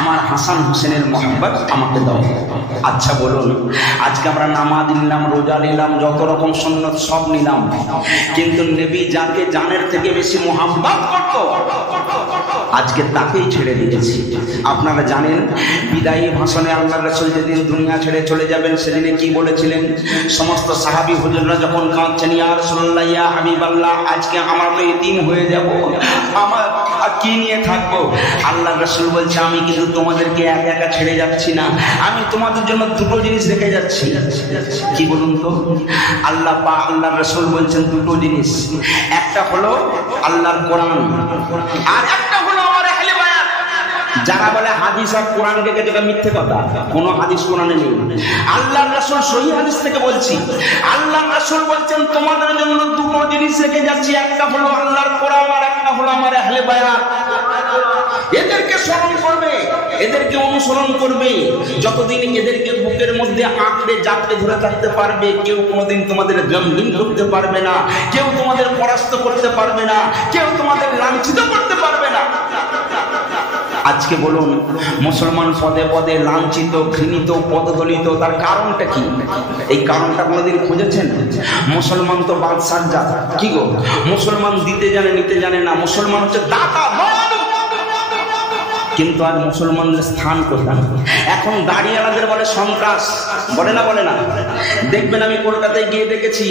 আমার হাসান হোসেনের মোহাব্বত আমাকে দাও। আচ্ছা বলুন, আজকে আমরা নামাজ নিলাম, রোজা নিলাম, যত রকম সুন্নত সব নিলাম, কিন্তু নবী যাকে জানের থেকে বেশি মোহাব্বত করত, আজকে তাকেই ছেড়ে দিয়েছি। আপনারা জানেন বিদায়ী ভাষণে আল্লাহর রাসূল যেদিন দুনিয়া ছেড়ে চলে যাবেন সেদিনে কি বলেছিলেন? সমস্ত সাহাবী হুজুররা যখন কাঁদছেন, ইয়া রাসূলুল্লাহ, ইয়া হাবিবাল্লাহ, আজকে আমরা তো এতিম হয়ে যাব, আমার কি নিয়ে থাকবো? আল্লাহর রাসূল বলছে, আমি কিন্তু তোমাদেরকে একা একা ছেড়ে যাচ্ছি না, আমি তোমাদের জন্য দুটো জিনিস রেখে যাচ্ছি। কি বলুন তো? আল্লাহর রাসূল বলছেন দুটো জিনিস, একটা হলো আল্লাহর কোরআন, আর একটা হলো আমার আহলে বায়াত। যারা বলে হাদিস আর কোরআনকে যেটা মিথ্যে কথা, কোনো হাদিস কোরআনে নেই। আল্লাহর রাসূল সহিহ হাদিস থেকে বলছি, আল্লাহর রাসূল বলছেন তোমাদের জন্য দুটো জিনিস রেখে যাচ্ছি, একটা হলো আল্লাহর কোরআন আর একটা হলো আমার আহলে বায়াত। এদেরকে স্মরণ করবে, এদেরকে অনুসরণ করবে, যতদিন এদেরকে বুকের মধ্যে আঁকড়ে জাপটে ধরে থাকতে পারবে, কেউ কোনোদিন তোমাদের গমহীন করতে পারবে না, কেউ তোমাদের পরাস্ত করতে পারবে না, কেউ তোমাদের লাঞ্ছিত করতে পারবে না। আজকে বলুন, মুসলমান পদে পদে লাঞ্ছিত, ঘৃণিত, পদদলিত, তার কারণটা কি? এই কারণটা কোনোদিন খুঁজেছেন? মুসলমান তো বাদশার জাত, কি গো, মুসলমান দিতে জানে নিতে জানে না, মুসলমান হচ্ছে দাতা, কিন্তু আর মুসলমানদের স্থান কোথায়? এখন দাঁড়িয়ালাদের বলে সন্ত্রাস, বলে না? বলে না? দেখবেন আমি কলকাতায় গিয়ে দেখেছি,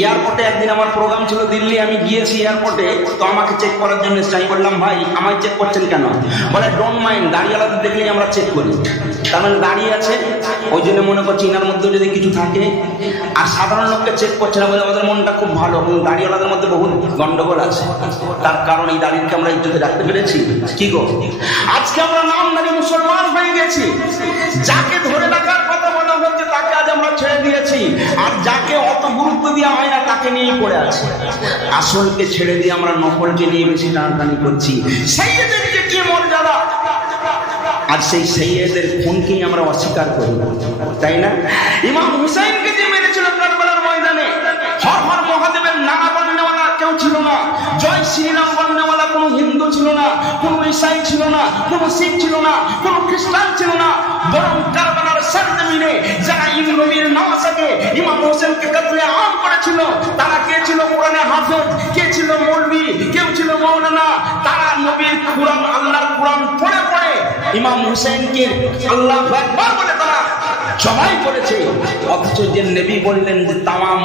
এয়ারপোর্টে একদিন আমার প্রোগ্রাম ছিল দিল্লি, আমি গিয়েছি এয়ারপোর্টে, তো আমাকে চেক করার জন্য আমি বললাম, ভাই আমায় চেক করছেন কেন? বলে ডোন্ট মাইন্ড, দাঁড়িয়ালাদের দেখলেই আমরা চেক করি। তার মানে দাঁড়িয়ে আছে, ওই জন্য মনে করছি এনার মধ্যে যদি কিছু থাকে, আর সাধারণ লোককে চেক করছে না বলে আমাদের মনটা খুব ভালো, দাঁড়িয়ালাদের মধ্যে বহু গন্ডগোল আছে। তার কারণ এই দাঁড়িয়েকে আমরা ইজ্জতে রাখতে পেরেছি। কি গো, আজকে আমরা নামধারী মুসলমান হয়ে গেছি, যাকে ধরে রাখার কথা বলা হচ্ছে তাকে আজ আমরা ছেড়ে দিয়েছি, আর যাকে অত গুরুত্ব দেওয়া হয় না তাকে নিয়েই পড়ে আছে। আসলকে ছেড়ে দিয়ে আমরা নকলকে নিয়ে বেশি টানাটানি করছি। সাইয়েদেরকে কি মর্যাদা, আর সেই সাইয়েদের খুনকেই আমরা অস্বীকার করি, তাই না? ইমাম হুসাইনকে যে মেরেছিল কারবালার ময়দানে, হর হর মহাদেবের নানা বর্ণওয়ালা কেউ ছিল না, জয় শ্রীরাম বর্ণওয়ালা কোনো হিন্দু ছিল না, কোনো ঈসাই ছিল না, কোনো শিখ ছিল না, কোনো খ্রিস্টান ছিল না, বরং কারবালার সরজমিনে যারা নবীর নওয়াসাকে, ইমাম হোসেনকে কতলে আম করেছিল, তারা কে ছিল? কোরআনে হাফেজ, কে ছিল মৌলভী, কেউ ছিল মাওলানা। তারা নবীর কোরআন, আল্লাহর কোরআন পড়ে পড়ে ইমাম হোসেনকে আল্লাহু আকবার বলে তারা জবাই করেছে। অথচ যে নবী বললেন যে তামাম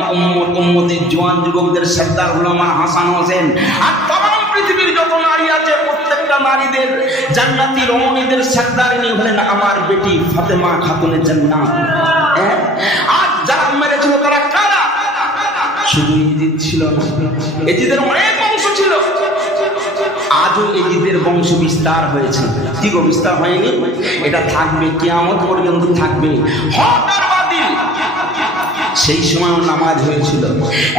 উম্মতের জওয়ান যুবকদের সরদার হলো আমার হাসান হোসেন, আর তামাম পৃথিবীর যত নারী আছে প্রত্যেকটা নারীদের জান্নাতি রমণীদের সরদারিনী হলেন আমার বেটি ফাতেমা খাতুনে জান্নাত। আর যারা মেরেছিল তারা কারা? শুধু ইজিদ ছিল না, ইজিদের অনেক বংশ ছিল। আজও এজিদের বংশ বিস্তার হয়েছে। কি গো, বিস্তার হয়নি? এটা থাকবে, কিয়ামত পর্যন্ত থাকবে। হক আর বাতিল, সেই সময় নামাজ হয়েছিল,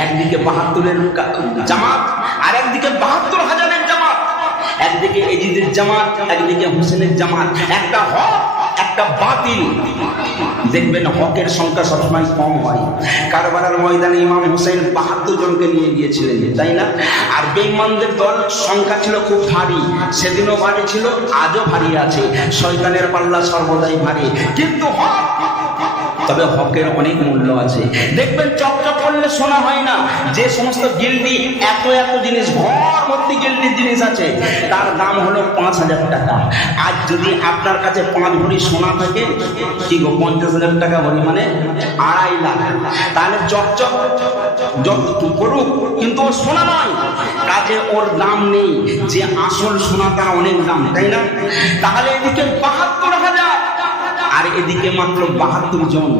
একদিকে ৭২-এর জামাত আর একদিকে ৭২,০০০-এর জামাত, একদিকে এজিদের জামাত, একদিকে হোসেনের জামাত, একটা হক একটা বাতিল। দেখবেন হকের সংখ্যা সবসময় কম হয়। কারবালার ময়দানে ইমাম হোসেন ৭২ জনকে নিয়ে গিয়েছিলেন, তাই না? আর বেঈমানদের দল সংখ্যা ছিল খুব ভারী, সেদিনও ভারী ছিল, আজও ভারী আছে। শয়তানের পাল্লা সর্বদাই ভারী, কিন্তু হক, তবে হকের অনেক মূল্য আছে। দেখবেন চকচক করলে শোনা হয় না, যে সমস্ত গিল্ডি এত এত জিনিস, ঘর ভর্তি গিল্ডির জিনিস আছে, তার দাম হলো ৫,০০০ টাকা। আজ যদি আপনার কাছে ৫ ভরি সোনা থাকে, কি গো, ৫০,০০০ টাকা ভরি মানে ২.৫ লাখ, তাহলে চকচক যত করুক কিন্তু সোনা নয়। কাজে যে ওর দাম নেই, যে আসল সোনা তার অনেক দাম, তাই না? তাহলে এদিকে ৭২,০০০ আর এদিকে মাত্র ৭২ জন।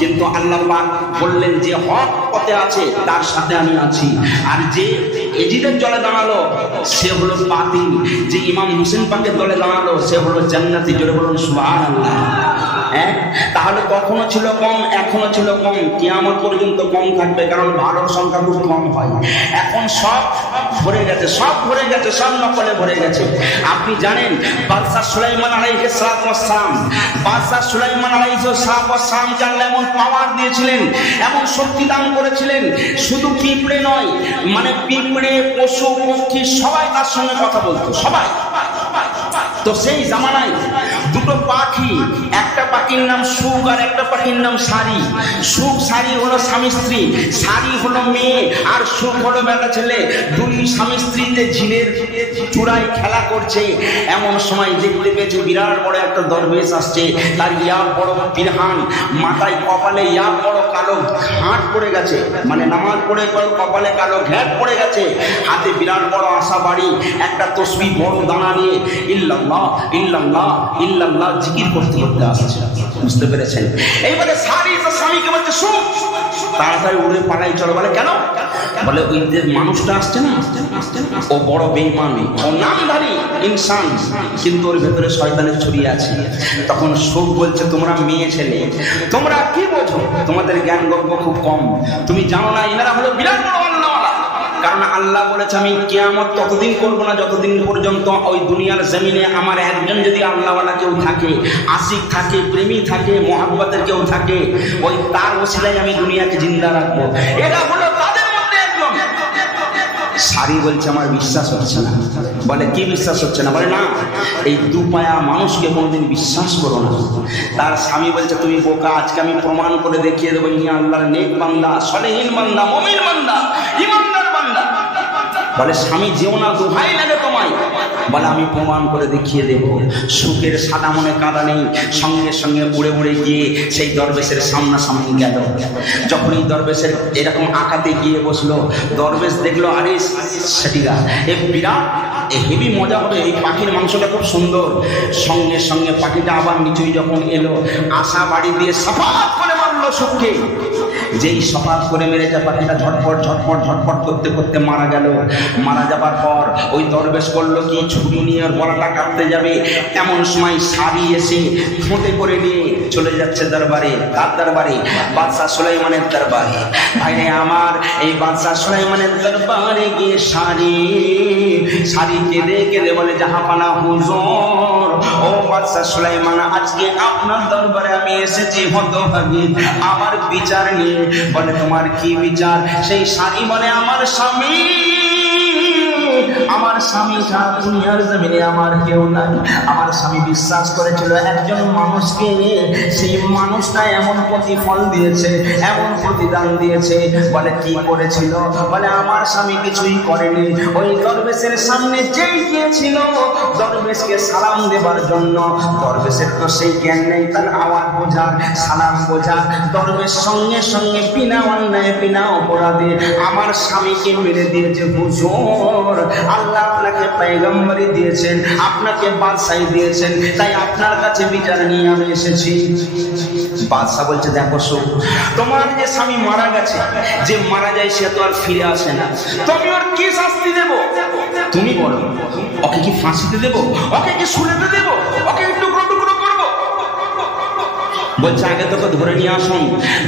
কিন্তু আল্লাহ পাক বললেন যে হক পথে আছে তার সাথে আমি আছি। আর যে এজিদের দলে দাঁড়ালো সে হলো বাতিল, যে ইমাম হুসেন পাকের দলে দাঁড়ালো সে হলো জান্নাতি। জোরে বলুন সুবহানাল্লাহ। হ্যাঁ, তাহলে কখনো ছিল কম, এখনো ছিল কম, কিয়ামত পর্যন্ত কম থাকবে, কারণ ভালোর সংখ্যা খুব কম হয়। এখন সব ভরে গেছে, সব ভরে গেছে, সব নকলে ভরে গেছে। আপনি জানেন বাদশাহ সুলাইমান আলাইহিস সালাম, বাদশাহ সুলাইমান আলাইহিস সালাম কে আল্লাহ এমন পাওয়ার দিয়েছিলেন, এমন শক্তি দান করেছিলেন, শুধু পিঁপড়ে নয়, মানে পিঁপড়ে, পশু, পক্ষী সবাই তার সঙ্গে কথা বলতো, সবাই। তো সেই জামানায় দুটো পাখি, একটা পাখির নাম সুখ আর একটা পাখির নাম সারি। সুখ সারি হলো স্বামী স্ত্রী, সারি হলো মেয়ে আর সুখ হলো বেটা ছেলে। দুই স্বামী স্ত্রীতে ঝিলের চূড়ায় খেলা করছে। এমন সময় দেখতে পেয়েছে বিরাট বড় একটা দরবেশ আসছে, তার ইয়া বড় পিরহান, মাথায় কপালে ইয়া বড় কালো ঘাট পড়ে গেছে, মানে নামাজ পড়ে কপালে কালো ঘাট পড়ে গেছে, হাতে বিরাট বড় আশা বাড়ি, একটা তসবিহ বড় দানা নিয়ে ইল্লাল্লাহ ইল্লাল্লাহ ইল্লাল্লাহ জিকির করতে করতে আসছে। বুঝতে পেরেছেন? এইবারে সারি তার স্বামীকে বলছে শুন, তাড়াতাড়ি উড়ে পালাই চলো। বলে কেন? বলে ওই যে মানুষটা আসছে না, ও বড় বেঈমান, ও নামধারী ইনসান, কিন্তু ওর ভেতরে শয়তানের ছড়িয়ে আছে। তখন সুখ বলছে তোমরা মেয়ে ছেলে, তোমরা কি বোঝো? তোমাদের জ্ঞান গর্ব খুব কম, তুমি জানো না এনারা হলো বিরাট বড় আল্লাহওয়ালা। কারণ আল্লাহ বলেছে আমি কিয়ামত ততদিন করবো না যতদিন পর্যন্ত ওই দুনিয়ার জমিনে আমার একজন যদি আল্লাহওয়ালা কেউ থাকে, আশিক থাকে, প্রেমী থাকে, মহাব্বতের কেউ থাকে, ওই তার ওসিলায় আমি দুনিয়াকে জিন্দা রাখবো। এটা হলো তাদের মধ্যে একজন। সারি বলছে আমার বিশ্বাস হচ্ছে না। বলে কি বিশ্বাস হচ্ছে না? বলে না, এই দুপায়া মানুষকে কোনোদিন বিশ্বাস করো না। তার স্বামী বলছে তুমি বোকা, আজকে আমি প্রমাণ করে দেখিয়ে দেবো ইনি আল্লাহর নেক বান্দা, সলেহীন বান্দা, মুমিন বান্দা, ইমানদার বান্দা। বলে স্বামী যেও না, দোহাই লাগে তোমায়। বলে আমি প্রমাণ করে দেখিয়ে দেব। সুখের সাদা মনে কাদা নেই, সঙ্গে সঙ্গে উড়ে উড়ে গিয়ে সেই দরবেশের সামনাসামনি গেল। যখন এই দরবেশের এরকম আঁকাতে গিয়ে বসলো, দরবেশ দেখলো আরে সেটিগা এ বিরাট, এ হেভি মজা হবে, এই পাখির মাংসটা খুব সুন্দর। সঙ্গে সঙ্গে পাখিটা আবার নিচুই যখন এলো, আশা বাড়ি দিয়ে সাফাত করে মারলো সুখকে। যেই সপাত করে মেরেছে পাখিটা ঝটপট ঝটপট ঝটপট করতে করতে মারা গেল। মারা যাবার পর ওই দরবেশ করলো কি, ছুরি নিয়ে ওর গলাটা কাটতে যাবে, এমন সময় সারি এসে ঠোঁটে করে নিয়ে চলে যাচ্ছে দরবারে। কার দরবারে? বাদশাহ সুলাইমানের দরবারে। ভাইরে আমার, এই বাদশাহ সুলাইমানের দরবারে গিয়ে সারি কেঁদে কেঁদে বলে জাহাপানা হুজুর, ও বাদশাহ সুলাইমান, আজকে আপনার দরবারে আমি এসেছি হতভাগী আমার বিচার নিয়ে। বলে তোমার কি বিচার? সেই সারি বলে আমার স্বামী ছাড়া দুনিয়ার জমিনে আমার কেউ নাই। আমার স্বামী বিশ্বাস করেছিল একজন মানুষকে, সেই মানুষটা এমন প্রতিফল দিয়েছে, এমন প্রতিদান দিয়েছে। বলে কি করেছিল? বলে আমার স্বামী কিছুই করেনি। ওই দরবেশের সামনে যেই গিয়েছিল দরবেশকে সালাম দেবার জন্য, দরবেশের তো সেই জ্ঞান নেই তার আওয়াজ বোঝার, সালাম বোঝার। দরবেশ সঙ্গে সঙ্গে বিনা অন্যায় বিনা অপরাধে আমার স্বামীকে মেরে দিয়েছে। হুজুর, আল্লাহ আপনাকে পয়গম্বরী দিয়েছেন, আপনাকে বাদশাহী দিয়েছেন, তাই আপনার কাছে বিচার নিয়ে আমি এসেছি। বাদশাহ বলছে দেখো সুখ, তোমার যে স্বামী মারা গেছে, যে মারা যায় সে তো আর ফিরে আসে না, তুমি ওর কি শাস্তি দেব? তুমি বলো, ওকে কি ফাঁসিতে দেব? ওকে কি শুনেতে দেব? ওকে টুকরো টুকরো করবো? বলছে আগে তোকে ধরে নিয়ে আসুন।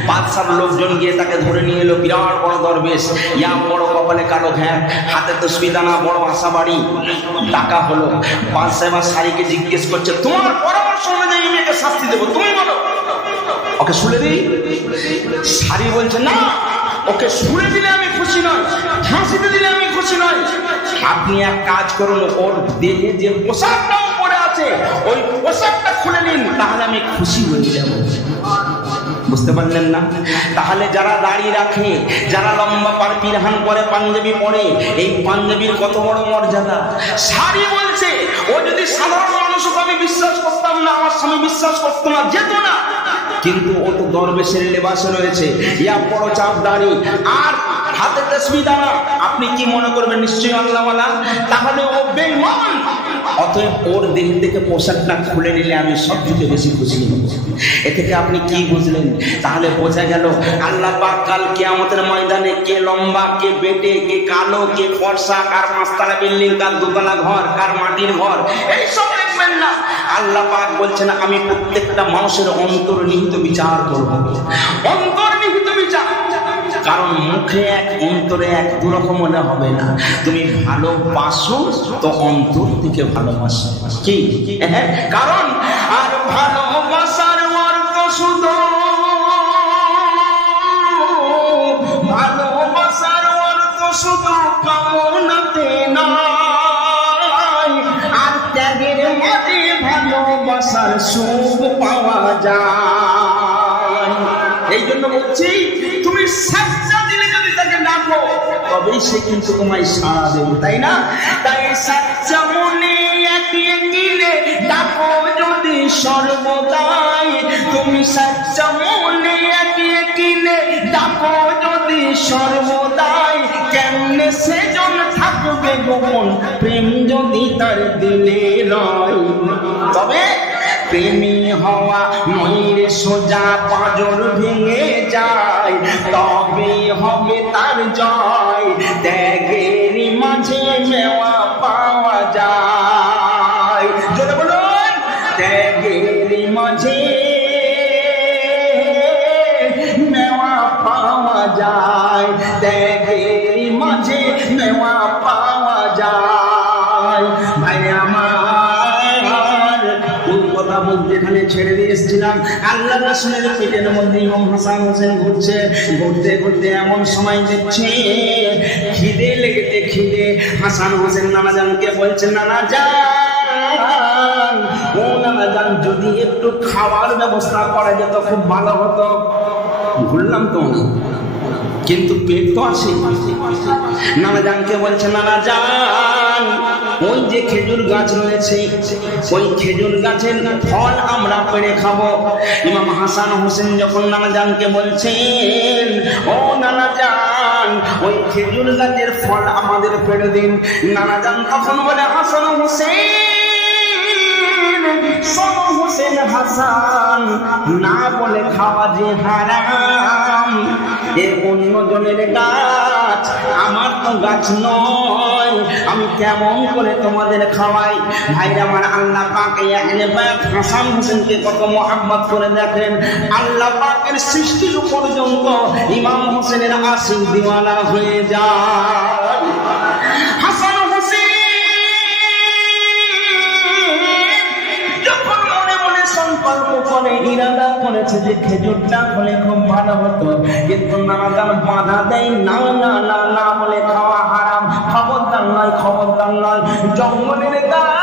বাদশার লোকজন গিয়ে তাকে ধরে নিয়ে এলো। বিরাট বড় দরবেশ, ইয়া বড় কপালে কালো ঘ্যাট, হাতে তসবিহ দানা, বড় আশা বাড়ি। টাকা হলো। বাদশা এবার সারিকে জিজ্ঞেস করছে তোমার পরামর্শ অনুযায়ী মেয়েকে শাস্তি দেবো, তুমি বলো, ওকে শুলে দিই? সারি বলছে না, ওকে শুলে দিলে আমি খুশি নয়, ফাঁসিতে দিলে আমি খুশি নয়। আপনি এক কাজ করুন, ওর দেহে যে পোশাকটা পরে আছে ওই পোশাকটা খুলে নিন, তাহলে আমি খুশি হয়ে যাব। বুঝতে পারলেন না? তাহলে যারা দাড়ি রাখে, যারা লম্বা পিরহান পরে, পাঞ্জাবি পরে, এই পাঞ্জাবির কত বড় মর্যাদা। সারি বলছে ও যদি সাধারণ মানুষ হতো আমি বিশ্বাস করতাম না, আমার স্বামী বিশ্বাস করতো না, যেত না, কিন্তু ও তো দরবেশের লেবাসে রয়েছে, ইয়া বড় চাপ দাড়ি আর হাতে তাসবিহ দানা, আপনি কি মনে করবেন নিশ্চয়ই আল্লাহওয়ালা? তাহলে ও বেঈমান। অতএব ওর দেহ থেকে পোশাকটা খুলে নিলে আমি সব থেকে বেশি খুশি হব। এ থেকে আপনি কি বুঝলেন? তাহলে বোঝা গেল আল্লাহ পাক কাল কিয়ামতের ময়দানে কে লম্বা, কে বেটে, কে কালো, কে ফর্সা, কার পাঁচতলা বিল্ডিং, কার দোতলা ঘর, কার মাটির ঘর, এইসব দেখবেন না। আল্লাহ পাক বলছেন আমি প্রত্যেকটা মানুষের অন্তর্নিহিত বিচার করব। অন্তর্নিহিত বিচার, কারণ মুখে এক অন্তরে এক দুরকম মনে হবে না। তুমি ভালোবাসো তো অন্তর থেকে ভালোবাসো, কি? কারণ আর ভালোবাসার অর্থ শুধু, ভালোবাসার অর্থ শুধু কামনাতে নয়, আর ত্যাগের মাঝে ভালোবাসার সুখ পাওয়া যায়। এই জন্য বলছি তুমি সাচ্চা দিলে যদি তাকে ডাকো তবেই সে কিন্তু তোমায় সাড়া দেবে, তাই না? তাই সাচ্চা মনে একিনে ডাকো যদি সর্বদাই, তুমি সাচ্চা মনে একিনে ডাকো যদি সর্বদাই, কেমনে সেজন থাকবে গোপন প্রেম যদি তার দিলে রয়। তবে প্রেমী হওয়া নইরে সোজা পাঁজর ভেঙে যায়, তবে হবে তার জয়, ত্যাগেরই মাঝে মেওয়া পাওয়া যায়। জোরে বলুন, ত্যাগেরই মাঝে মেওয়া পাওয়া যায়, ত্যাগেরই মাঝে মেওয়া পাওয়া যায়। ভাই আমার কথা বলতে এখানে ছেড়ে দিয়ে এসেছিলাম, আল্লাহ রাসূলের পেটের মধ্যে ইমাম হাসান হোসেন ঘুরছে। ঘুরতে ঘুরতে এমন সময় দেখছে খিদে লেগেছে, খিদে। হাসান হোসেন নানাজানকে বলছেন, নানা জান, ও নানা জান, যদি একটু খাওয়ার ব্যবস্থা করা যেত খুব ভালো হতো। ভুললাম তো না, কিন্তু পেট তো আসে। নানাজানকে বলছে, নানা জান, ওই যে খেজুর গাছ রয়েছে, ওই খেজুর গাছের ফল আমরা পেড়ে খাবো। ইমাম হাসান হোসেন যখন নানাজানকে বলছেন, ও নানাজান, ওই খেজুর গাছের ফল আমাদের পেড়ে দিন। নানাজান তখন বলে, হাসান হোসেন, শোনো হোসেন হাসান, না বলে খাওয়া যে হারাম। এ অন্য জনের গাছ, আমার তো গাছ নয়, আমি কেমন করে তোমাদের খাওয়াই? ভাই আমার, আল্লাহ পাক আহলে বায়াত হাসান হোসেনকে কত মহব্বত করে দেখেন। আল্লাহ পাকের সৃষ্টির পর্যন্ত ইমাম হোসেনের আশিক দিওয়ানা হয়ে যায়। হাসান হোসেন যখন মনে মনে সংকল্প করে, ইরাদা করেছে যে খেজুরটা হলে খুব ভালো হতো, কিন্তু নানাজান বাধা দেয়, না না না না বলে খাওয়া হারাম, খবরদার নয়, খবরদার নয়। জঙ্গলের গাছ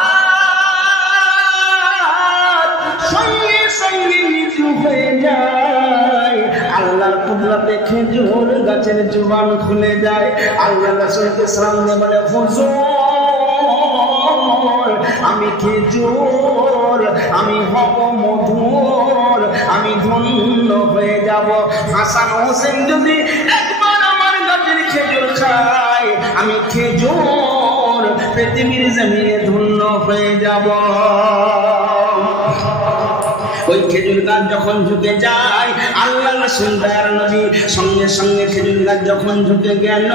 সঙ্গে সঙ্গে নিচু হয়ে যায়। আল্লাহর কুদরতে খেজুর গাছের জুবান খুলে যায়। আল্লাহ রাসূলকে সামনে বলে, হুজুর, আমি খেজুর, আমি হব মধুর, আমি ধন্য হয়ে যাব। হাসান হোসেন যদি একবার আমার গাছের খেজুর খায়, আমি খেজুর পৃথিবীর জমিনে ধন্য হয়ে যাব। ওই খেজুর গাছ যখন ঝুঁকে যায়, আল্লাহ রাসূল দয়ার নবী সঙ্গে সঙ্গে খেজুর গাছ যখন ঝুঁকে গেল,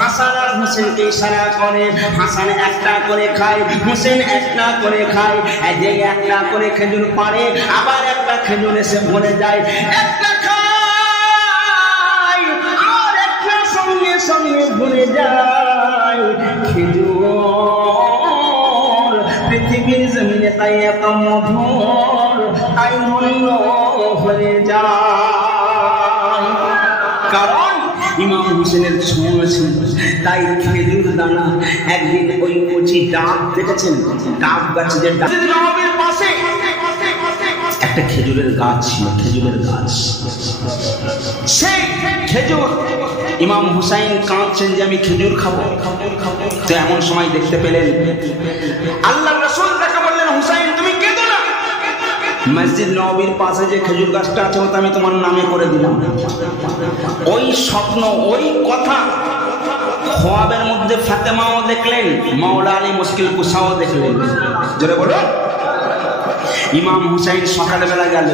হাসান আর হোসেনকে ইশারা করে। হাসান একটা করে খায়, হোসেন একটা করে খায়। যে একটা করে খেজুর পারে, আবার একটা খেজুর এসে ভরে যায়। একটা খায় আর একটা সঙ্গে সঙ্গে ভরে যায়। খেজুর পৃথিবীর জমিনে তাই এত মধুর, তাই ধন্য হয়ে যায়। কারণ ইমাম হোসেনের সময় ছিল, তাই খেজুর দানা। একদিন ওই কচি ডাব দেখেছেন, ডাব গাছে যে ডাবের পাশে একটা খেজুরের গাছ ছিল, খেজুরের গাছ। সেই খেজুর ইমাম হুসাইন কাঁদছেন যে আমি খেজুর খাবো। তো এমন সময় দেখতে পেলেন আল্লাহর রাসূল তাকে বললেন, হুসাইন তুমি কেঁদো না। মসজিদ নববীর পাশে যে খেজুর গাছটা আছে ওটা আমি তোমার নামে করে দিলাম। ওই স্বপ্ন, ওই কথা খোয়াবের মধ্যে ফাতেমাও দেখলেন, মাওলা আলী মুশকিল কুসাও দেখলেন। জোরে বলো। ইমাম হুসাইন সকালবেলা গেল,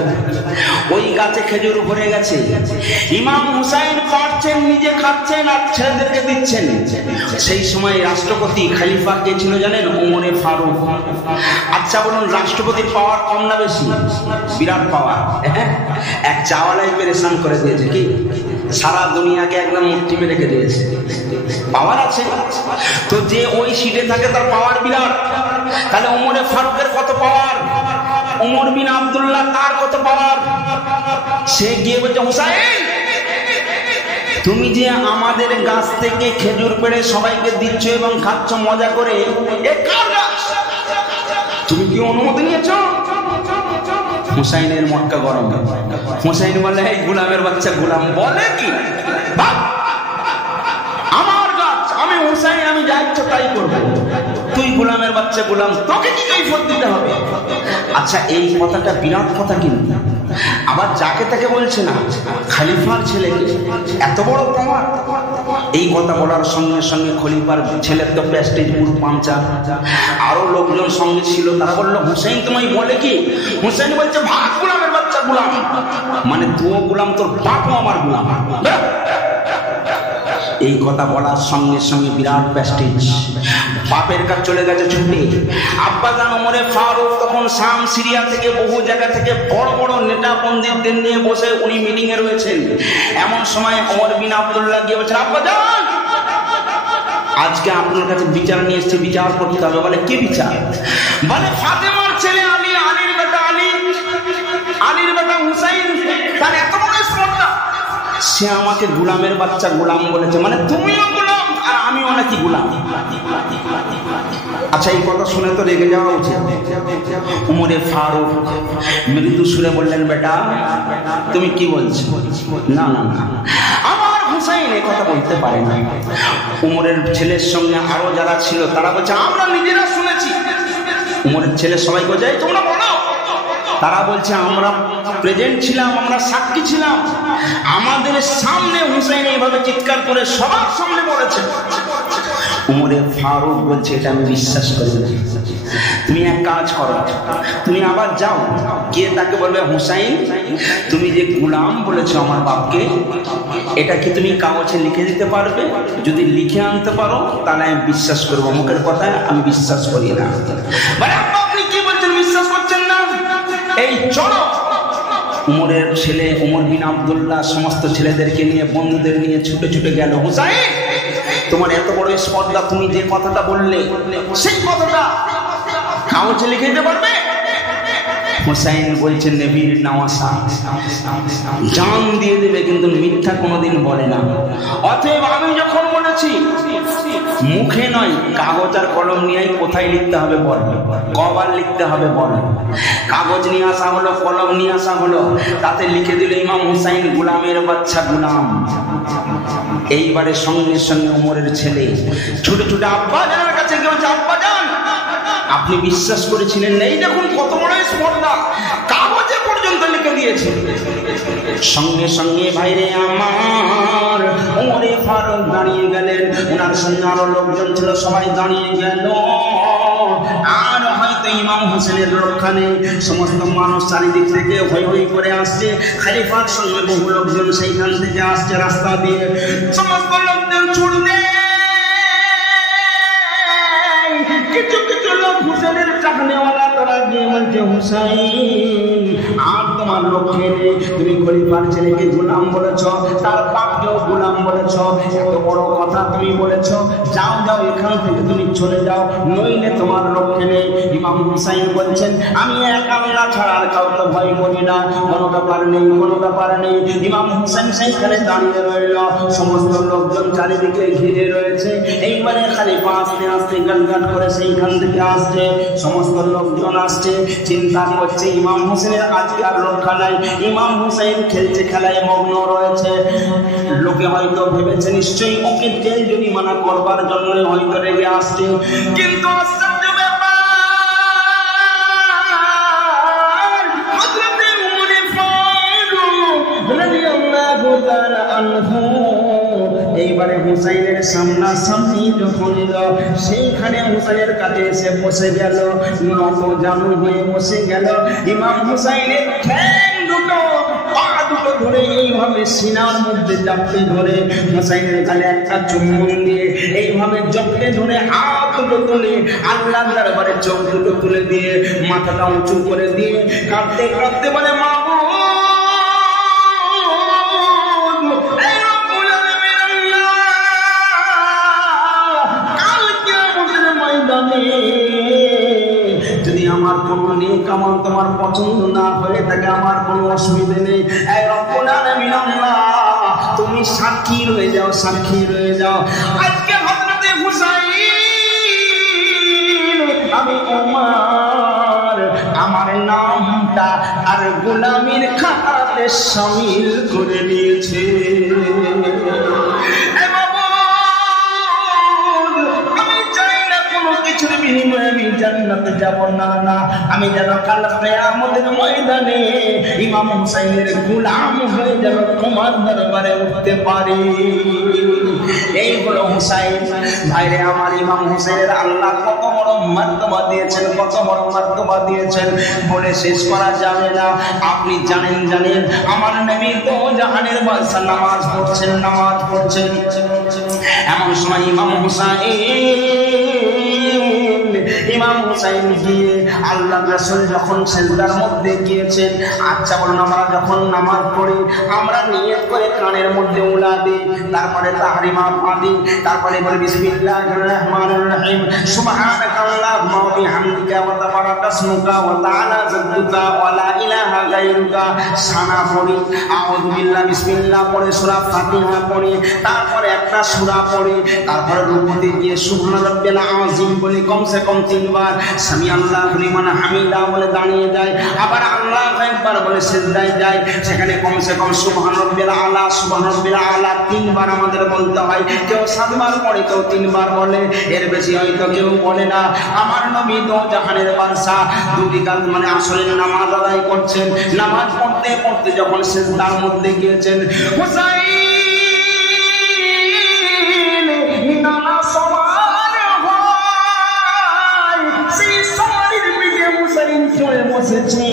ওই গাছে খেজুর ভরে গেছে। ইমাম হুসাইন পাড়ছেন, নিজে খাচ্ছেন আর ছেলেদেরকে দিচ্ছেন। সেই সময় রাষ্ট্রপতি খলিফা কে ছিল জানেন? ওমরে ফারুক। আচ্ছা বলুন, রাষ্ট্রপতির পাওয়ার কম না বেশি? বিরাট পাওয়ার। এক চাওয়ালাই পেরেশান করে দিয়েছে, কি সারা দুনিয়াকে একদম মুঠিতে রেখে দিয়েছে। পাওয়ার আছে তো, যে ওই সিটে থাকে তার পাওয়ার বিরাট। তাহলে ওমরে ফারুকের কত পাওয়ার, উমর বিন আব্দুল্লাহ তার কত পাওয়ার। সে গিয়ে বলছে, হুসাইন তুমি যে আমাদের গাছ থেকে খেজুর পেড়ে সবাইকে দিচ্ছ এবং খাচ্ছ মজা করে, এ কার গাছ? তুমি কি অনুমতি নিয়েছো? হুসাইনের মক্কা গরম। হুসাইন বলে, এই গোলামের বাচ্চা গোলাম বলে কি? আমার গাছ, আমি হুসাইন, আমি যা ইচ্ছা তাই করবো। তুই গোলামের বাচ্চা গোলাম, তোকে কি কৈফিয়ত দিতে হবে? আচ্ছা, এই কথাটা বিরাট কথা কিন্তু। আবার যাকে তাকে বলছে না, খলিফার ছেলেকে এত বড় পাওয়ার। এই কথা বলার সঙ্গে সঙ্গে খলিফার ছেলের তো প্রেস্টিজ পুরো পাঞ্চার। আরো লোকজন সঙ্গে ছিল, তারা বললো, হুসাইন তোমায় বলে কি? হুসাইন বলছে, ভাগ গোলামের বাচ্চা গোলাম, মানে তুও গোলাম, তোর বাপও আমার গোলাম। এই কথা বলার সঙ্গে সঙ্গে বিরাট প্রেস্টিজ। বাপের কাছে চলে গেছে ছুটে। আব্বাজান ওমরে ফারুক তখন শাম সিরিয়া থেকে বহু জায়গা থেকে বড় বড় নেতা পণ্ডিতদের নিয়ে বসে উনি মিটিং এ রয়েছেন। এমন সময় ওমর বিন আব্দুল্লাহ গিয়ে বলছেন, আব্বাজান আজকে আপনার কাছে বিচার নিয়ে এসেছি, বিচার করতে হবে। বলে, কি বিচার? বলে, ফাতেমার ছেলে আলী, আলীর বেটা আলী, আলীর বেটা হুসাইন, তার এত বড় স্পর্ধা। সে আমাকে গোলামের বাচ্চা গোলাম বলেছে, মানে তুমিও গোলাম আর আমিও নাকি গোলাম। আচ্ছা, এই কথা শুনে তো রেগে যাওয়া উচিত। উমরে ফারুক মৃদু সুরে বললেন, বেটা তুমি কি বলছো? না না না, আমার হুসাইন এ কথা বলতে পারে না। উমরের ছেলের সঙ্গে আরো যারা ছিল তারা বলছে, আমরা নিজেরা শুনেছি। উমরের ছেলে সবাই বলছে, তোমরা বলো। তারা বলছে, আমরা প্রেজেন্ট ছিলাম, আমরা সাক্ষী ছিলাম, আমাদের সামনে হুসাইন এইভাবে চিৎকার করে সবার সামনে বলেছে। উমরে ফারুক বলছে, এটা আমি বিশ্বাস করি না। তুমি এক কাজ করো, তুমি আবার যাও, গিয়ে তাকে বলবে, হুসাইন তুমি যে গোলাম বলেছো আমার বাপকে, এটা কি তুমি কাগজে লিখে দিতে পারবে? যদি লিখে আনতে পারো তাহলে আমি বিশ্বাস করবো, মুখের কথায় আমি বিশ্বাস করি না। আপনি কি বলছেন, বিশ্বাস করছেন না? এই চলো। উমরের ছেলে উমর বিন আব্দুল্লাহ সমস্ত ছেলেদেরকে নিয়ে, বন্ধুদের নিয়ে ছুটে ছুটে গেল। হুসাইন তোমার এত বড় স্পর্ধা, তুমি যে কথাটা বললে সেই কথাটা কাগজে লিখে দিতে পারবে? হুসাইন বলছেন, নবীর নওয়াসা, জান দিয়ে দেবে কিন্তু মিথ্যা কোনোদিন বলে না। অতএব আমি যখন বলেছি, মুখে নয় কাগজ আর কলম নিয়ে কোথায় লিখতে হবে বল, কবার লিখতে হবে বল। কাগজ নিয়ে আসা হলো, কলম নিয়ে আসা হলো, তাতে লিখে দিল ইমাম হুসাইন গোলামের বাচ্চা গোলাম। এইবারে সঙ্গে সঙ্গে উমরের ছেলে ছুটে ছুটে আব্বাজানের কাছে গিয়ে বলছে, আব্বাজান আপনি বিশ্বাস করেছিলেন, এই দেখুন কত বড় স্পর্ধা, কাগজে পর্যন্ত লিখে দিয়েছে। সঙ্গে সঙ্গে ভাইরে আমার ওমরে ফারুক দাঁড়িয়ে গেলেন, ওনার সঙ্গে আরো লোকজন ছিল, সবাই দাঁড়িয়ে গেল। আর হয়তো ইমাম হোসেনের রক্ষা নেই, সমস্ত মানুষ চারিদিক থেকে হই হই করে আসছে। খলিফার সঙ্গে বহু লোকজন সেইখান থেকে আসছে, রাস্তা দিয়ে সমস্ত লোকজন ছুটবে। কিছু কিছু লোক হুসেনের চাকনেওয়ালা তারা গিয়ে বলছে, হুসাইন আর তোমার লক্ষ্যে নেই, তুমি খলিফার ছেলেকে গোলাম বলেছ, তার বাপকেও গোলাম বলেছ, এত বড় কথা তুমি বলেছ, যাও যাও এখান থেকে তুমি চলে যাও, নইলে তোমার লক্ষ্যে নেই। ইমাম হুসাইন বলছেন, আমি এক আল্লাহ ছাড়া আর কাউকে ভয় করি না, কোনো ব্যাপার নেই, কোনো ব্যাপার নেই। ইমাম হুসাইন সেইখানে দাঁড়িয়ে রইল, সমস্ত লোকজন চারিদিকে ঘিরে রয়েছে। এইবারে খলিফা আস্তে আস্তে গান করে সেইখান থেকে আসছে, সমস্ত লোকজন আসছে, চিন্তা করছে ইমাম হোসেনের আজকে আর রক্ষা নাই, ইমাম হুসাইন খেলছে, খেলায় মগ্ন রয়েছে। লোকে হয়তো ভেবেছে নিশ্চয়ই ওকে জেল জরিমানা করবার জন্য হয়তো রেগে আসছে, কিন্তু আশ্চর্য ব্যাপার এইবারে হুসাইনের সামনাসামনি যখন এলো সেইখানে হুসাইনের কাছে এসে বসে গেল, নত জানু হয়ে বসে গেল। ইমাম হুসাইনের ঠ্যাং দুটো পা দুটো ধরে এইভাবে সিনার মধ্যে জাপটে ধরে হুসাইনের গালে একটা চুম্বন দিয়ে এইভাবে জপটে ধরে হাত দুটো তুলে আল্লাহর দরবারে চোখ দুটো তুলে দিয়ে মাথাটা উঁচু করে দিয়ে কাঁদতে কাঁদতে বলে, যদি আমার কোনো নেক আমল তোমার পছন্দ না হয়ে থাকে আমার কোনো অসুবিধা নেই, এই রব্বুল আলামিন আল্লাহ তুমি সাক্ষী রয়ে যাও, সাক্ষী রয়ে যাও। আজকে হযরতে হুসাইন আমি ওমর আমার নামটা আর গোলামীর খাতাতে শামিল করে নিয়েছে। আমি জান্নাতে যাব না, না আমি যেন কাল কিয়ামতের ময়দানে ইমাম হুসাইনের গোলাম হয়ে যেন তোমার দরবারে উঠতে পারি। এই হলো হুসাইন। ভাইরে আমার, ইমাম হুসাইনের আল্লাহ কত বড় মর্তবা দিয়েছেন, কত বড় মর্তবা দিয়েছেন বলে শেষ করা যাবে না। আপনি জানেন আমার নবী তো জাহানের বাদশা নামাজ পড়ছেন, নামাজ পড়ছেন। এমন সময় ইমাম হুসাইন গিয়ে আল্লাহ রাসূল যখন সিজদার মধ্যে গিয়েছেন, আচ্ছা বলুন আমরা যখন নামাজ পড়ি আমরা নিয়ত করে কানের মধ্যে উলা দিই, তারপরে তাহরিমা পড়ি, তারপরে বলি বিসমিল্লাহির রহমানির রহিম, সুবহানাকাল্লাহুম্মা ওয়া বিহামদিকা ওয়া তাবারাকা ইসমুকা ওয়া তাআলা জাদ্দুকা ওয়া লা ইলাহা গায়রুকা সানা পড়ি, আউযু বিল্লাহি বিসমিল্লাহ পড়ে সূরা ফাতিহা পড়ি, তারপরে একটা সূরা পড়ি, তারপরে রুকুতে গিয়ে সুবহান রাব্বিল আযীম বলি কমসে কম 3 বার, সামি আল্লাহু লিমান হামিদা বলে দাঁড়িয়ে যায়, আবার আল্লাহু আকবার বলে সিজদায় যায়, সেখানে কমসে কম সুবহান রাব্বিল আলা, সুবহান রাব্বিল আলা 3 বার আমাদের বলতে হয়। কেউ 7 বার পড়ে, কেউ 3 বার বলে, এর বেশি হয়তো কেউ বলে না। আমার নবী তো জাহানের বাদশা, দুই রাকাত মানে আসরের নামাজ আদায় করছেন, নামাজ পড়তে পড়তে যখন সিজদার মধ্যে গিয়েছেন হুসাইন নানা সওয়ার হয়, সেই সওয়ারির পিঠে হুসাইন চড়ে বসেছে,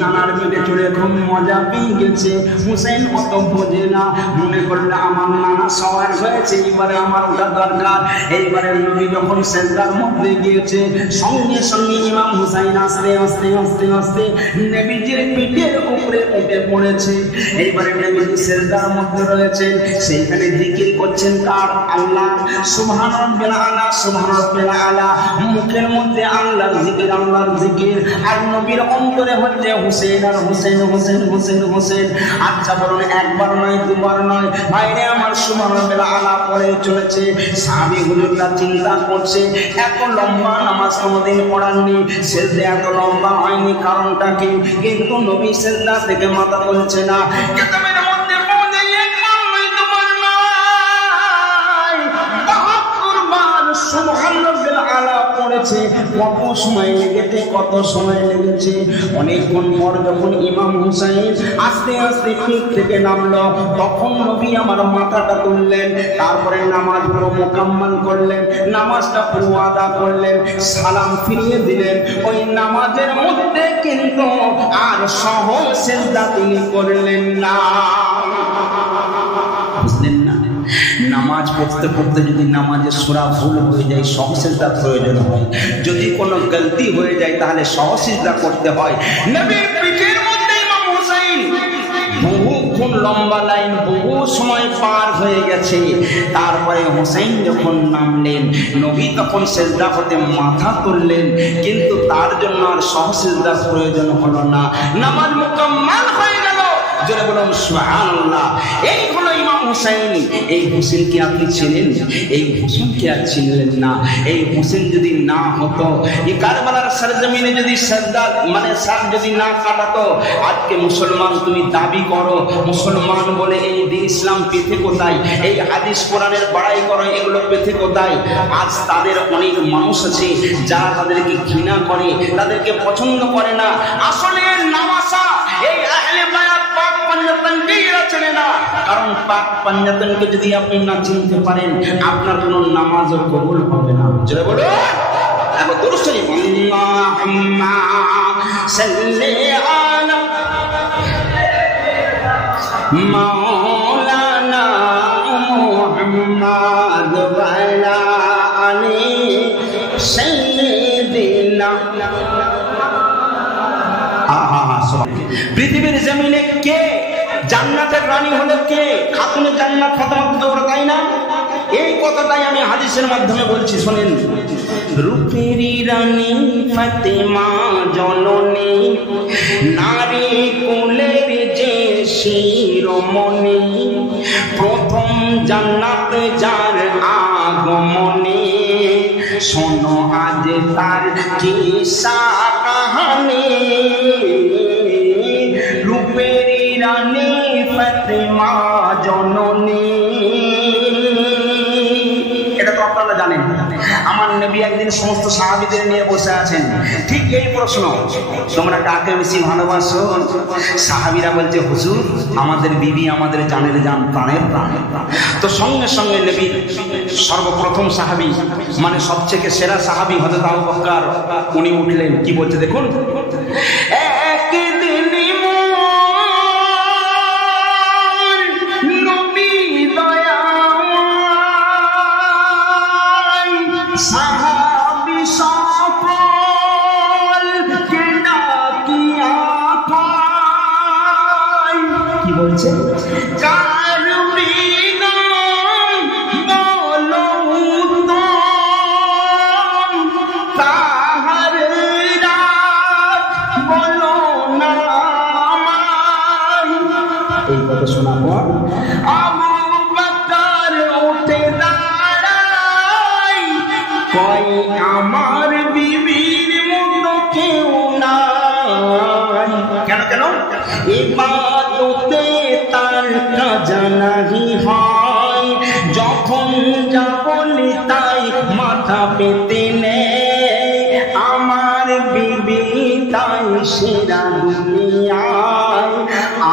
নানার পিঠে চড়ে খুব মজা পেয়ে গেছে। হুসাইন অত বোঝে না, মনে করলে আমার নানা সওয়ার হয়েছে, এবারে আমার ওটা দরকার। এইবারে নবী যখন সিজদার মধ্যে গিয়েছে সঙ্গে সঙ্গে ইমাম হুসাইন আস্তে আস্তে আস্তে আস্তে নবীজির পিঠের উপরে উঠে পড়েছে। এইবারে নবীজি সিজদার মধ্যে রয়েছেন, সেইখানে জিকির করছেন কার? আল্লাহ। সুবহান রাব্বিল আলা, সুবহান রাব্বিল আলা, মুখের মধ্যে আল্লাহর জিকির, আল্লাহর জিকির, আর নবীর অন্তরে হচ্ছে হুসেন আর হুসেন, হুসেন হুসেন হুসেন। আচ্ছা বলুন, একবার নয় দুবার নয়, ভাইরে আমার সুবহান রাব্বিল আলা পড়ে চলেছে। সাহাবী হুজুররা চিন্তা করছে এত লম্বা নামাজ কোনোদিন পড়াননি, সিজদা এত লম্বা হয়নি, কারণটা কি? কিন্তু নবী সিজদা থেকে মাথা তুলছে না। কিতাবের মধ্যে পড়ে একবার নয় দুবার নয় 72 বার সুবহান রাব্বিল আলা পড়েছে। কত সময় লেগেছে, কত সময় লেগেছে। অনেকক্ষণ পর যখন ইমাম হুসাইন আস্তে আস্তে পিঠ থেকে নামলো, তখন নবী আমার মাথাটা তুললেন, তারপরে নামাজগুলো মোকাম্মল করলেন, নামাজটা পুরো আদা করলেন, সালাম ফিরিয়ে দিলেন। ওই নামাজের মধ্যে কিন্তু আর সহজ সিজদা তিনি করলেন না। বুঝলেন না? নামাজ পড়তে পড়তে যদি নামাজের সূরা ভুল হয়ে যায় সহজ সিজদার প্রয়োজন হয়, যদি কোনো গলতি হয়ে যায় তাহলে সহজ সিজদা করতে হয়। নবীর পিঠের মধ্যে ইমাম হুসাইন, বহুক্ষণ লম্বা লাইন, বহু সময় পার হয়ে গেছে। তারপরে হুসাইন যখন নামলেন, নবী তখন সিজদা হতে মাথা তুললেন, কিন্তু তার জন্য আর সহজ সিজদার প্রয়োজন হলো না, নামাজ মুকাম্মাল হয়ে গেল। জোরে বলুন সুবহানাল্লাহ। এই হলো ইমাম হুসাইন। এই হুসেনকে আপনি চেনেন? এই হুসেনকে আর চিনলেন না। এই হুসেন যদি না হতো, এই কারবালার সরজমিনে যদি সিজদা মানে সার যদি না কাটাতো, আজকে মুসলমান তুমি দাবি করো মুসলমান বলে এই দিন ইসলাম পেতে কোথায়? এই হাদিস কোরআনের বড়াই করো, এগুলো পেতে কোথায়? আজ তাদের অনেক মানুষ আছে যারা তাদেরকে ঘৃণা করে, তাদেরকে পছন্দ করে না। আসলে নামাসা এই আহলে বায়াত পাক পাঞ্জাব তনবীরা চেনে না, কারণ পাক পাঞ্জাতনকে যদি আপনি না চিনতে পারেন আপনার কোনো নামাজও কবুল হবে না। জোরে বলো এখন দুরূদ শরীফ, আল্লাহুম্মা সাল্লি আলা মাওলানা মুহাম্মাদ ওয়া আলা আলি সাইয়্যিদিনা। পৃথিবীর জমিনে কে জান্নাতের রানী হলো? কে খাতুনে জান্নাত ফাতেমা কুবরা, তাই না? এই কথাটাই আমি হাদিসের মাধ্যমে বলছি, শোনেন। রূপেরই রানী ফাতেমা জননী, নারী কুলের যে শিরোমণি, প্রথম জান্নাত যার আগমনে, শোনো আজ তার কিসা কাহানি। রূপেরই রানী ফাতেমা জননী, এটা তো আপনারা জানেন। আমার নবী একদিন সমস্ত সাহাবীদের নিয়ে বসে আছেন, ঠিক এই প্রশ্ন, তোমরা কাকে বেশি ভালোবাসো? সাহাবীরা বলছে, হুজুর আমাদের বিবি আমাদের জানের জান, প্রাণের প্রাণ। তো সঙ্গে সঙ্গে নবীর সর্বপ্রথম সাহাবী, মানে সবচেয়ে সেরা সাহাবী হযরত আবু বকর, উনি উঠলেন, কি বলছে দেখুন। সাহাবী সকল কে ডাকিয়া পায়, কি বলছে? কার বিনাম বলো উত্তম, তাহার রাত বলো না আমায়। এই কথা শোনা পর আবু বকর উঠে কয়, আমার বিবির মতো কেউ নাই। কেন কেন? ইবাদতে তার কাজা নাহি হয়, যখন যা বলি তাই মাথা পেতে নেয়। আমার বিবি তাই সেরা দুনিয়ায়,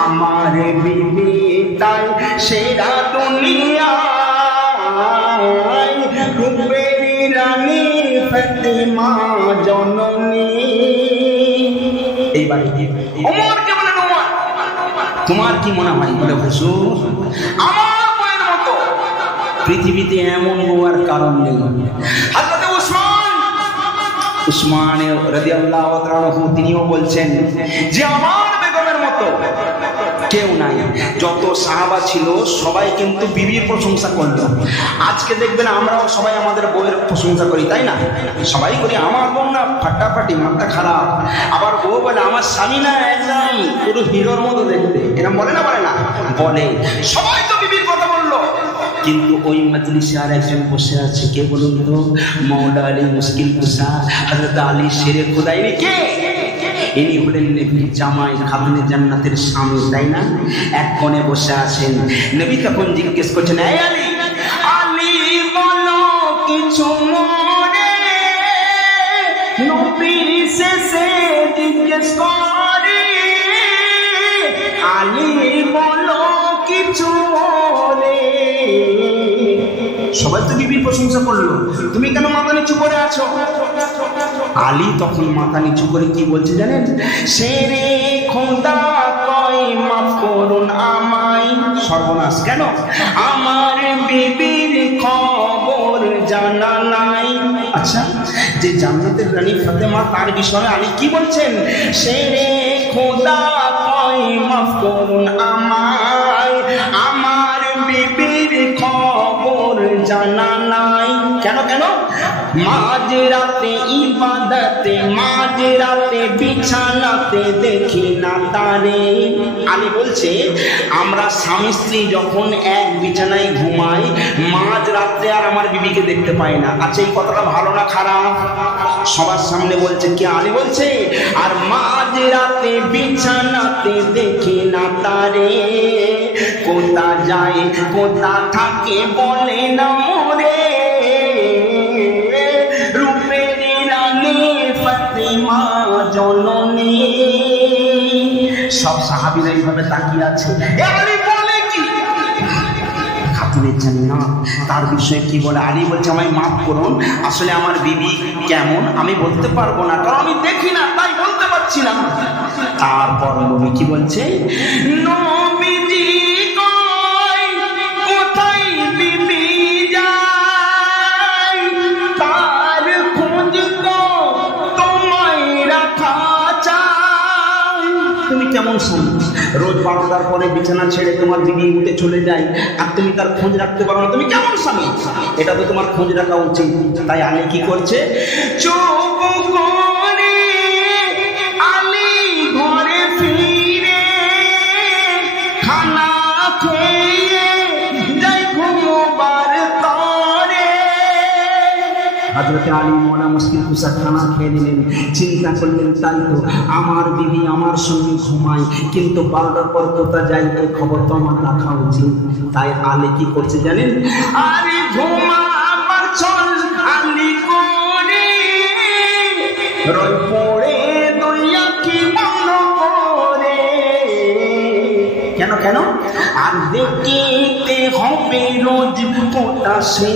আমার বিবি তাই সেরা দুনিয়ায়। রূপেরই রানী ফাতেমা জননী। এইবারে ওমরকে বলেন, ওমর তোমার কি মনে হয়? বলে, হুজুর আমার বউয়ের মতো পৃথিবীতে এমন হওয়ার কারণ নেই। হযরত উসমান রাদিয়াল্লাহু তাআলা তিনিও বলছেন যে আমার বেগমের মতো কেউ নাই। যত সাহাবা ছিল সবাই কিন্তু বিবির প্রশংসা করলো। আজকে দেখবেন আমরাও সবাই আমাদের বউয়ের প্রশংসা করি, তাই না? সবাই করি, আমার বউ না ফাটাফাটি, মাথা খারাপ। আবার বউ বলে, আমার স্বামী না একদম পুরো হিরোর মতো দেখতে। এরকম বলে না? বলে না? বলে। সবাই তো বিবির কথা বললো, কিন্তু ওই মজলিসে আর একজন বসে আছে, কে বলুন তো? মওলা আলী মুশকিল কুশা হযরত আলী শেরে খুদাইনি। কে? ইনি হলেন নবীর জামাই, খাতুনে জান্নাতের স্বামী, তাই না? এক কোণে বসে আছেন। নবী তখন জিজ্ঞেস করছেন, এই আলী, আলী বলো কিছু মনে। নবী শেষে জিজ্ঞেস করে, আলী বলো কিছু মনে। সবাই তো বিবির প্রশংসা করলো, তুমি কেন মাথা নিচু করে আছো? আলী তখন মাথা নিচু করে কি বলছে জানেন? শেরে খোদা কয় মাফ করুন আমায়। সর্বনাশ! কেন? আমার বিবির খবর জানা নাই। আচ্ছা, যে জান্নাতের রানী ফাতেমা, তার বিষয়ে আলী কি বলছেন? শেরে খোদা কয় মাফ করুন আমায়, আমার বিবির খবর জানা নাই। কেন কেন? মাঝরাতে ইবাদতে, মাঝরাতে বিছানাতে দেখি না তারে। আলী বলছে, আমরা স্বামী স্ত্রী যখন এক বিছানায় ঘুমাই, মাঝরাতে আর আমার বিবিকে দেখতে পাই না। আচ্ছা, এই কথাটা ভালো না খারাপ? সবার সামনে বলছে কে? আলী বলছে, আর মাঝরাতে বিছানাতে দেখি না তারে। কোথা যায় কোথা থাকে বলে না মোরে। রূপেরই রানী ফাতেমা জননী। সব সাহাবীরা এইভাবে তাকিয়ে আছে। আলী বলে কি? খাতুনে জান্নাত তার বিষয়ে কি বলে? আলী বলছে আমায় মাফ করুন, আসলে আমার বিবি কেমন আমি বলতে পারবো না, কারণ আমি দেখি না, তাই বলতে পারছি না। তারপর নবী কি বলছে? নবীজি কই কোথায় বিবি যায়, তার খোঁজ তো তোমায় রাখা চাই। তুমি কেমন স্বামী, রোজ 12টার পরে বিছানা ছেড়ে তোমার বিবি উঠে চলে যায়, আর তুমি তার খোঁজ রাখতে পারো না, তুমি কেমন স্বামী? এটা তো তোমার খোঁজ রাখা উচিত। তাই আলী কি করছে? চোখ করে আলী ঘরে ফিরে খানা খেয়ে যাই ঘুমোবার তরে। হযরত আলী মনে মুশকিল কুশা খানা খেয়ে নিলেন, চিন্তা করলেন তাই তো আমার বিবি আমার সঙ্গে ঘুমায়, কিন্তু 12টার পর কোথা যাই এই খবর তো আমার রাখা উচিত। তাই আলী কি করছে জানেন? আরে ঘুমাবার চল আলী করে রই পড়ে দইয়া কি বন্ধ করে। কেন কেন? আর দেখিতে হবে রোজ কোথা সে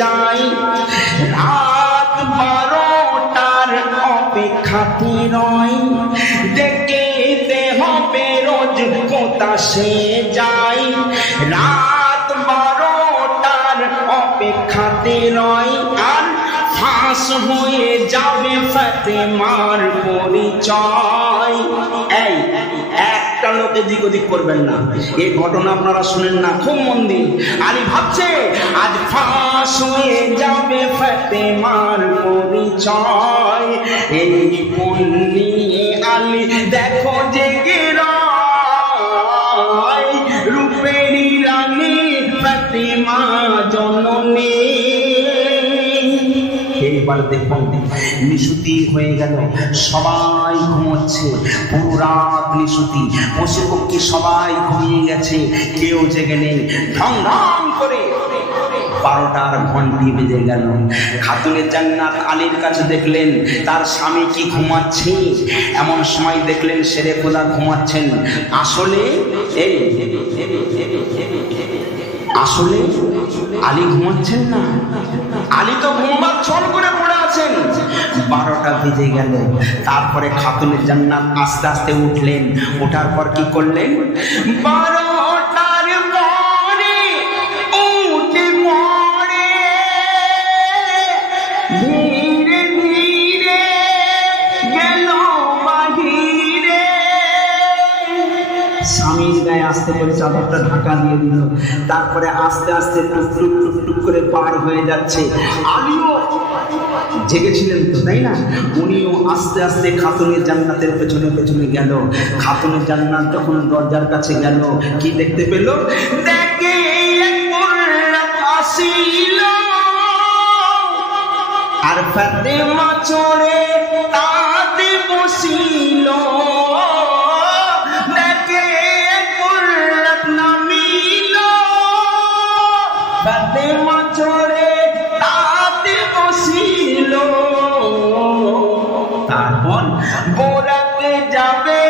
যায়, রাত 12টার অপেক্ষাতে রয়। দেখিতে হবে রোজ কোথা সে যায়, রাত 12টার অপেক্ষাতে রয়। আর ফাঁস হয়ে যাবে ফাতেমার পরিচয়। এই একটা লোকে দিক ওদিক করবেন না, এই ঘটনা আপনারা শুনেন না, খুব মন দিন। আলী ভাবছে আজ ফাঁস হয়ে যাবে ফাতেমার পরিচয়। এই পুণ্যে আলী দেখো জেগে রয়, রূপেরই রানী ফাতেমা জননী। এইবার দেখুন নিশুতি হয়ে গেল, সবাই ঘুমোচ্ছে, পুরো রাত নিশুতি, পশু পক্ষী সবাই ঘুমিয়ে গেছে, কেউ জেগে নেই। ঢং ঢং করে 12টার ঘন্টি বেজে গেল। খাতুনে জান্নাত আলীর কাছে দেখলেন তার স্বামী কি ঘুমাচ্ছে, এমন সময় দেখলেন শেরে খোদা ঘুমাচ্ছেন। আসলে আলী ঘুমাচ্ছেন না, আলী তো ঘুমবার ছল করে পড়ে আছেন। 12টা বেজে গেল। তারপরে খাতুনে জান্নাত আস্তে আস্তে উঠলেন, ওঠার পর কি করলেন? 12টার পরে উঠে পড়ে ধীরে ধীরে গেল বাহিরে। স্বামীর গায়ে আস্তে করে চাদরটা ঢাকা দিয়ে দিল, তারপরে আস্তে আস্তে টুকটুক টুকটুক করে পার হয়ে যাচ্ছে। আলীও জেগেছিলেন তো, তাই না? উনিও আস্তে আস্তে খাতুনে জান্নাতের পেছনে পেছনে গেল। খাতুনে জান্নাত যখন দরজার কাছে গেল, কি দেখতে পেল? দেখে আসিল আর ফাতেমা চড়ে তাতে বসিল। ফাতেমা চড়ে তাতে বসিল। তারপর বোরাকে যাবে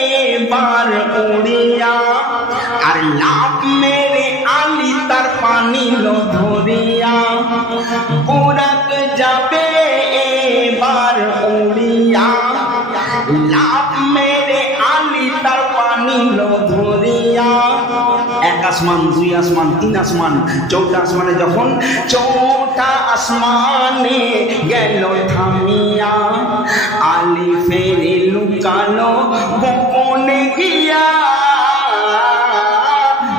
এবার উড়িয়া, আর লাভ মেরে আলী তার পানি ধরিয়া। বোরাকে যাবে এবার উড়িয়া, লাভ মেরে আলী তার পানি ধরিয়া। এক আসমান, দুই আসমান, তিন আসমান, চৌঠা আসমানে যখন চৌঠা আসমানে গেল থামিয়া, আলী ফেরে লুকানো গোপনে গিয়া।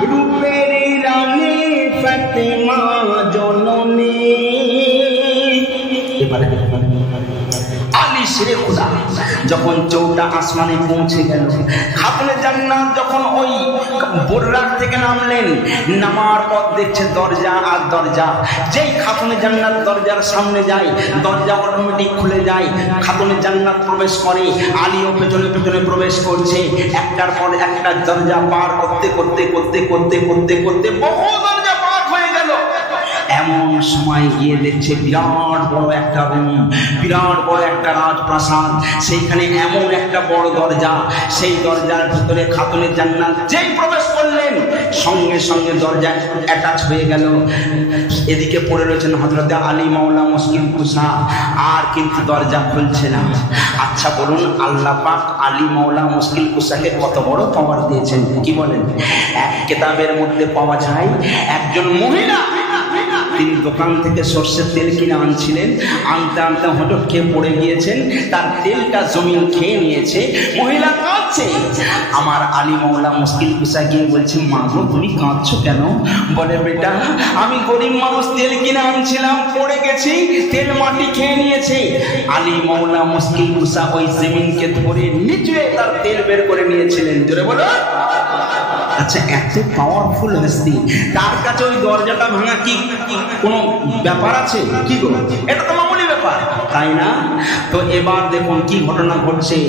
রূপের রানী ফাতেমা জননী। এবারে আলী শেরে খোদা যখন চৌঠা আসমানে পৌঁছে গেল, খাতুনে জান্নাত যখন ওই বোররাক থেকে নামলেন, নামার পর দেখছে দরজা আর দরজা। যেই খাতুনে জান্নাত দরজার সামনে যায়, দরজা অটোমেটিক খুলে যায়, খাতুনে জান্নাত প্রবেশ করে। আলীও পেছনে পেছনে প্রবেশ করছে। একটার পর একটা দরজা পার করতে করতে করতে করতে করতে করতে বহু দরজা পার হয়ে গেল। এমন সময় গিয়ে দেখছে বিরাট বড় একটা রুম, বিরাট বড় একটা রাজপ্রাসাদ, সেইখানে এমন একটা বড় দরজা, সেই দরজার ভিতরে খাতুনে জান্নাত যেই প্রবেশ করলেন সঙ্গে সঙ্গে দরজা অ্যাটাচ হয়ে গেল। এদিকে পড়ে রয়েছেন হযরত আলী মাওলা মুশকিল কুশা, আর কিন্তু দরজা খুলছে না। আচ্ছা বলুন, আল্লাহ পাক আলী মাওলা মুশকিল কুশাকে কত বড় পাওয়ার দিয়েছেন, কি বলেন? এক কিতাবের মধ্যে পাওয়া যায় একজন মহিলা, তিনি দোকান থেকে সরষের তেল কিনে আনছিলেন, আনতে আনতে হঠাৎ খেয়ে পড়ে গিয়েছেন, তার তেলটা জমিন খেয়ে নিয়েছে, মহিলা কাঁদছে। আমার আলী মাওলা মুশকিল কুশা গিয়ে বলছে, মা গো তুমি কাঁদছো কেন? বলে, বেটা আমি গরিব মানুষ, তেল কিনে আনছিলাম, পড়ে গেছি, তেল মাটি খেয়ে নিয়েছে। আলী মাওলা মুশকিল কুশা ওই জমিনকে ধরে নিচে তার তেল বের করে নিয়েছিলেন। জোরে বলো। আচ্ছা, এত পাওয়ারফুল হস্তি, তার কাছে ওই দরজাটা ভাঙা কি কোনো ব্যাপার আছে? কি গো, এটা তো মামুলি ব্যাপার, তাই না? তো এবার দেখুন কি ঘটনা ঘটছে।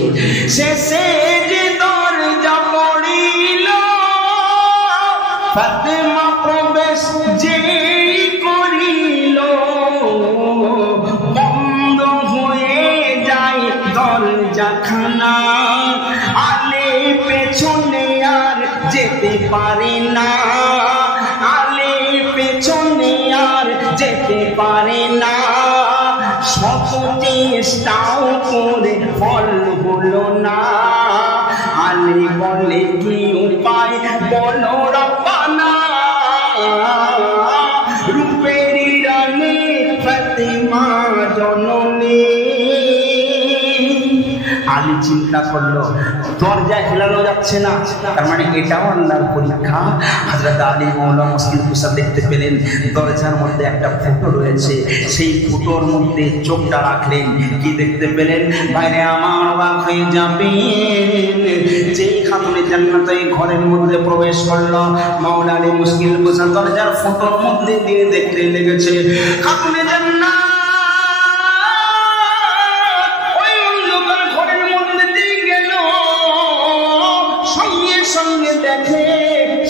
শেষে যে দরজা পড়িল, ফাতেমা প্রবেশ যে করিল, বন্ধ হয়ে যায় দরজাখানা, আলে পেছনে আর যেতে পারে না, আলে পেছনে আর যেতে পারে না, শত চেষ্টাও করে ফল হলো না। আলী বলে, কি উপায় বলো রব্বানা, রূপের রানী ফাতেমা জননী। আলী চিন্তা করলো, দরজা হেলানো যাচ্ছে না, তার মানে এটাও আল্লাহর পরীক্ষা। হযরত আলী মাওলা মুশকিল কুশা দেখতে পেলেন দরজার মধ্যে একটা ফুটো রয়েছে, সেই ফুটোর মধ্যে চোখটা রাখলেন, কি দেখতে পেলেন? বাইরে আমার অবাক হয়ে যাবেন, যেই খাতুনে জান্নাত এই ঘরের মধ্যে প্রবেশ করলো, মাওলা আলী মুশকিল কুশা দরজার ফুটোর মধ্যে দিয়ে দেখতে লেগেছে খাতুনে জান্নাত সঙ্গে দেখে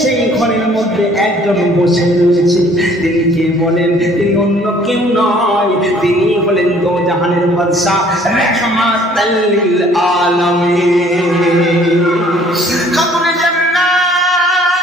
সেই ঘরের মধ্যে একজন বসে রয়েছে। তিনি কে বলেন? তিনি অন্য কেউ নয়, তিনি হলেন দো জাহানের বাদশা রাহমাতাল লিল আলামিন। খাতুনে জান্নাত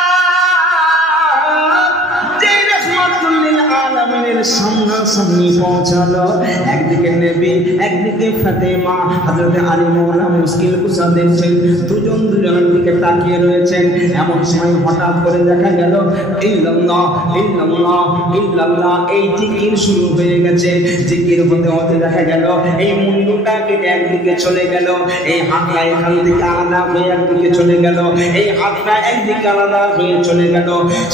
যে রাহমাতুল লিল আলামিনের সামনাসামনি পৌঁছালো, একদিকে নবী, একদিকে ফাতেমা। হযরত আলী মাওলা মুশকিল কুশা দেখছেন দুজন দুজনের দিকে তাকিয়ে রয়েছেন। এমন সময় হঠাৎ করে দেখা গেল ইল্লাল্লাহ ইল্লাল্লাহ ইল্লাল্লাহ এই জিকির শুরু হয়ে গেছে। জিকির হতে হতে দেখা গেল এই মুন্ডুটা কেটে একদিকে চলে গেল, এই হাতটা এখান থেকে আলাদা হয়ে একদিকে চলে গেল, এই হাতটা একদিকে আলাদা হয়ে চলে গেল,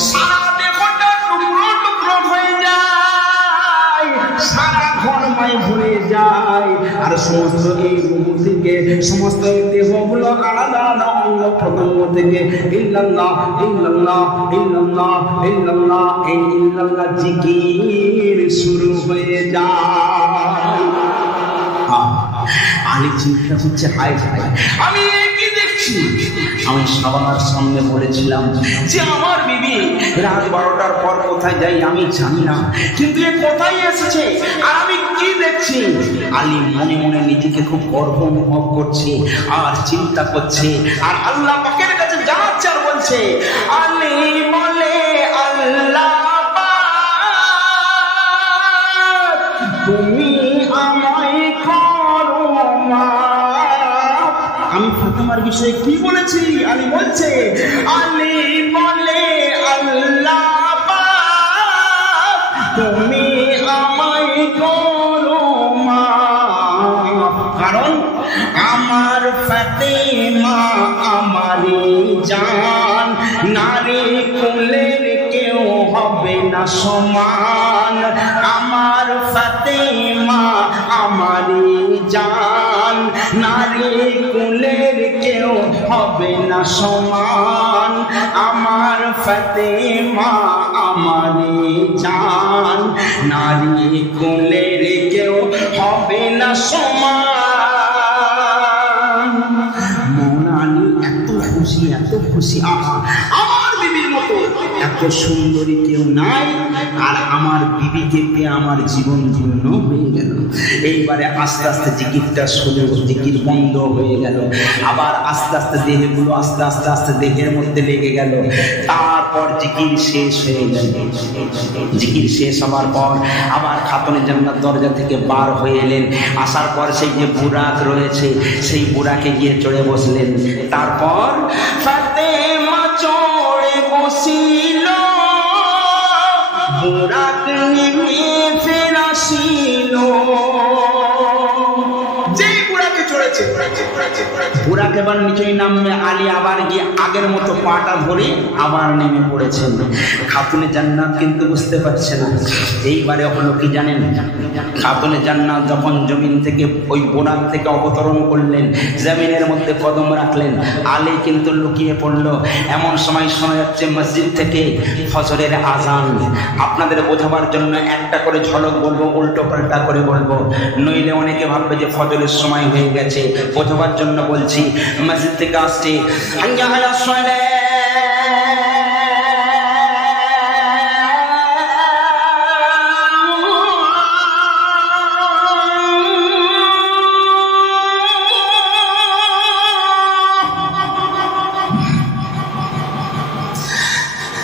সারা দেহটা টুকরো টুকরো হয়ে যায়, সারা ঘরময় ভরে যায়। আর সমস্ত এই রূপ থেকে, সমস্ত এই দেহগুলো আলাদা আলাদা অঙ্গ প্রত্যঙ্গ থেকে ইল্লাল্লাহ ইল্লাল্লাহ ইল্লাল্লাহ ইল্লাল্লাহ এই ইল্লাল্লাহ জিকির শুরু হয়ে যায়। আলী চিন্তা করছে, হায় হায় আমি কি দেখছি? আমি সবার সামনে বলেছিলাম যে আমার বিবি রাত 12টার পর কোথায় যাই আমি জানি না, কিন্তু এ কোথায় এসেছে আর আমি কি দেখছি? আলী মনে মনে নিজেকে খুব গর্ব অনুভব করছে আর চিন্তা করছে, আর আল্লাহ পাকের কাছে জানাচ্ছে আর বলছে, আলী বলে, আল্লাহ তুমি আমায় করো মাফ। আমি ফাতেমার বিষয়ে কি বলেছি? আলী বলছে, আলী বলে, আল্লাহ তুমি আমায় করো মাফ, কারণ আমার ফাতেমা আমারই জান, নারী কুলের কেউ হবে না সমান। আমার ফাতেমা আমারই জান, নারী কুলের কেউ হবে না সমান। আমার ফাতেমা আমারই জান, নারী কুলের কেউ হবে না সমান। মৌলা আলী এত খুশি, এত খুশি, আহা আমার বিবির মতো এত থেকে সুন্দরী কেউ নাই, আর আমার বিবিকে পেয়ে আমার জীবন ধন্য হয়ে গেল। এইবারে আস্তে আস্তে জিকিরটা শুরু, জিকির বন্ধ হয়ে গেল। আবার আস্তে আস্তে দেহগুলো আস্তে আস্তে আস্তে দেহের মধ্যে লেগে গেল। তারপর জিকির শেষ হয়ে গেল। জিকির শেষ হওয়ার পর আবার খাতুনে জান্নাত দরজা থেকে বার হয়ে এলেন। আসার পর সেই যে বুরাক রয়েছে, সেই বুরাকে গিয়ে চড়ে বসলেন। তারপর ফাতেমা চড়ে বসিল, বুরাক নেমে ফের আসিল। যেই বুরাকে চড়েছে, বুরাক এবার নিচেই নামবে, আলী আবার গিয়ে আগের মতো পাটা ধরে আবার নেমে পড়েছেন। খাতুনে জান্নাত কিন্তু বুঝতে পারছে না। এইবারে হলো কি জানেন, খাতুনে জান্নাত যখন জমিন থেকে ওই বুরাক থেকে অবতরণ করলেন, জমিনের মধ্যে কদম রাখলেন, আলী কিন্তু লুকিয়ে পড়ল। এমন সময় শোনা যাচ্ছে মসজিদ থেকে ফজরের আজান। আপনাদের বোঝাবার জন্য একটা করে ঝলক বলবো, উল্টো পাল্টা করে বলবো, নইলে অনেকে ভাববে যে ফজরের সময় হয়ে গেছে। বোঝাবার জন্য বলছি, মসজিদ থেকে আসছে হাইয়া আলা সালাত,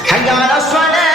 হাইয়া আলা সালাত।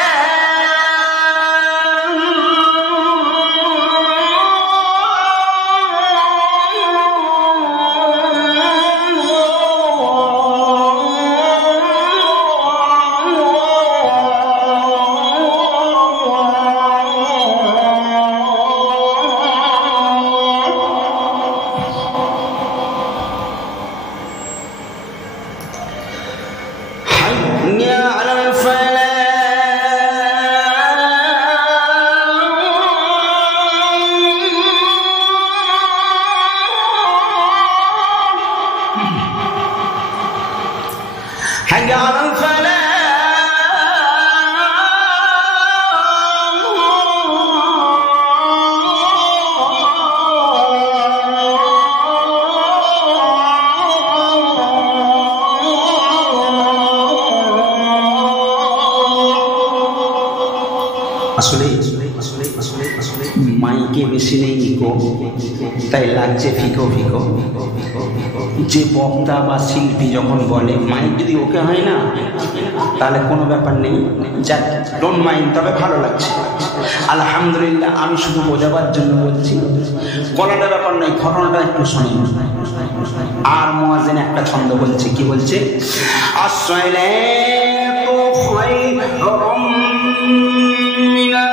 আসলে মাইকে বেশি নেই নিকো, তাই লাগছে ফিকো ফিকো। যে বক্তা বা শিল্পী যখন বলে মাইক যদি ওকে হয় না, তাহলে কোনো ব্যাপার নেই, যাক ডোন্ট মাইন্ড, তবে ভালো লাগছে আলহামদুলিল্লাহ। আমি শুধু বোঝাবার জন্য বলছি, গলাটা ব্যাপার নয়, ঘটনাটা একটু শুনি। আর মুয়াজ্জিন একটা ছন্দ বলছে, কি বলছে, আসসালাতু খায়রুম মিনান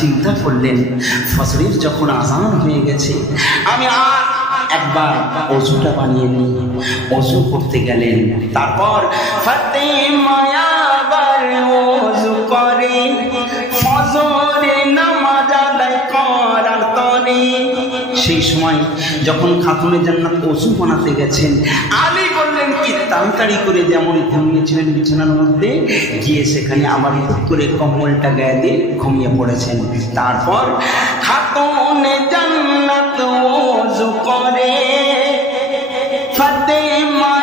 চিন্তা করলেন, ফজরের যখন আজান হয়ে গেছে, আমি আর একবার ওযুটা বানিয়ে নিই। ওযু করতে গেলেন। তারপর ফাতেমা আবার ওযু করে, ফজরে নামাজ আদায় করার তরে। সেই সময় যখন খাতুনে জান্নাত ওযু বানাতে গেছেন, আলী বললেন কি তাড়াতাড়ি করে, যেমন ঘুমিয়েছিলেন বিছানার মধ্যে, গিয়ে সেখানে আবার হুট করে কম্বলটা গায়ে দিয়ে ঘুমিয়ে পড়েছেন। তারপর খাতুনে জান্নাত ওযু করে, ফাতেমা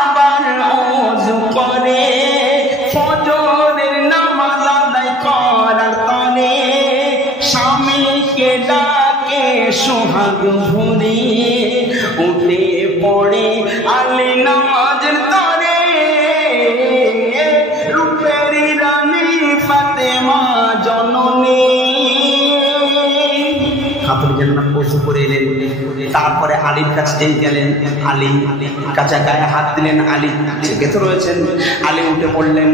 আবার ওযু করে, ফজরের নামাজ আদায় করার তরে। স্বামীকে ডাকে সোহাগ ভরে, উঠে পড়ে আলী নামাজের তরে। রূপের রানী ফাতেমা জননী। খাতুনে জান্নাত ওযু করে এলেন। তারপরে আলীর কাছে যেই গেলেন, আলী কাছে গায়ে হাত দিলেন, আলী জেগে তো রয়েছেন। আলী উঠে পড়লেন,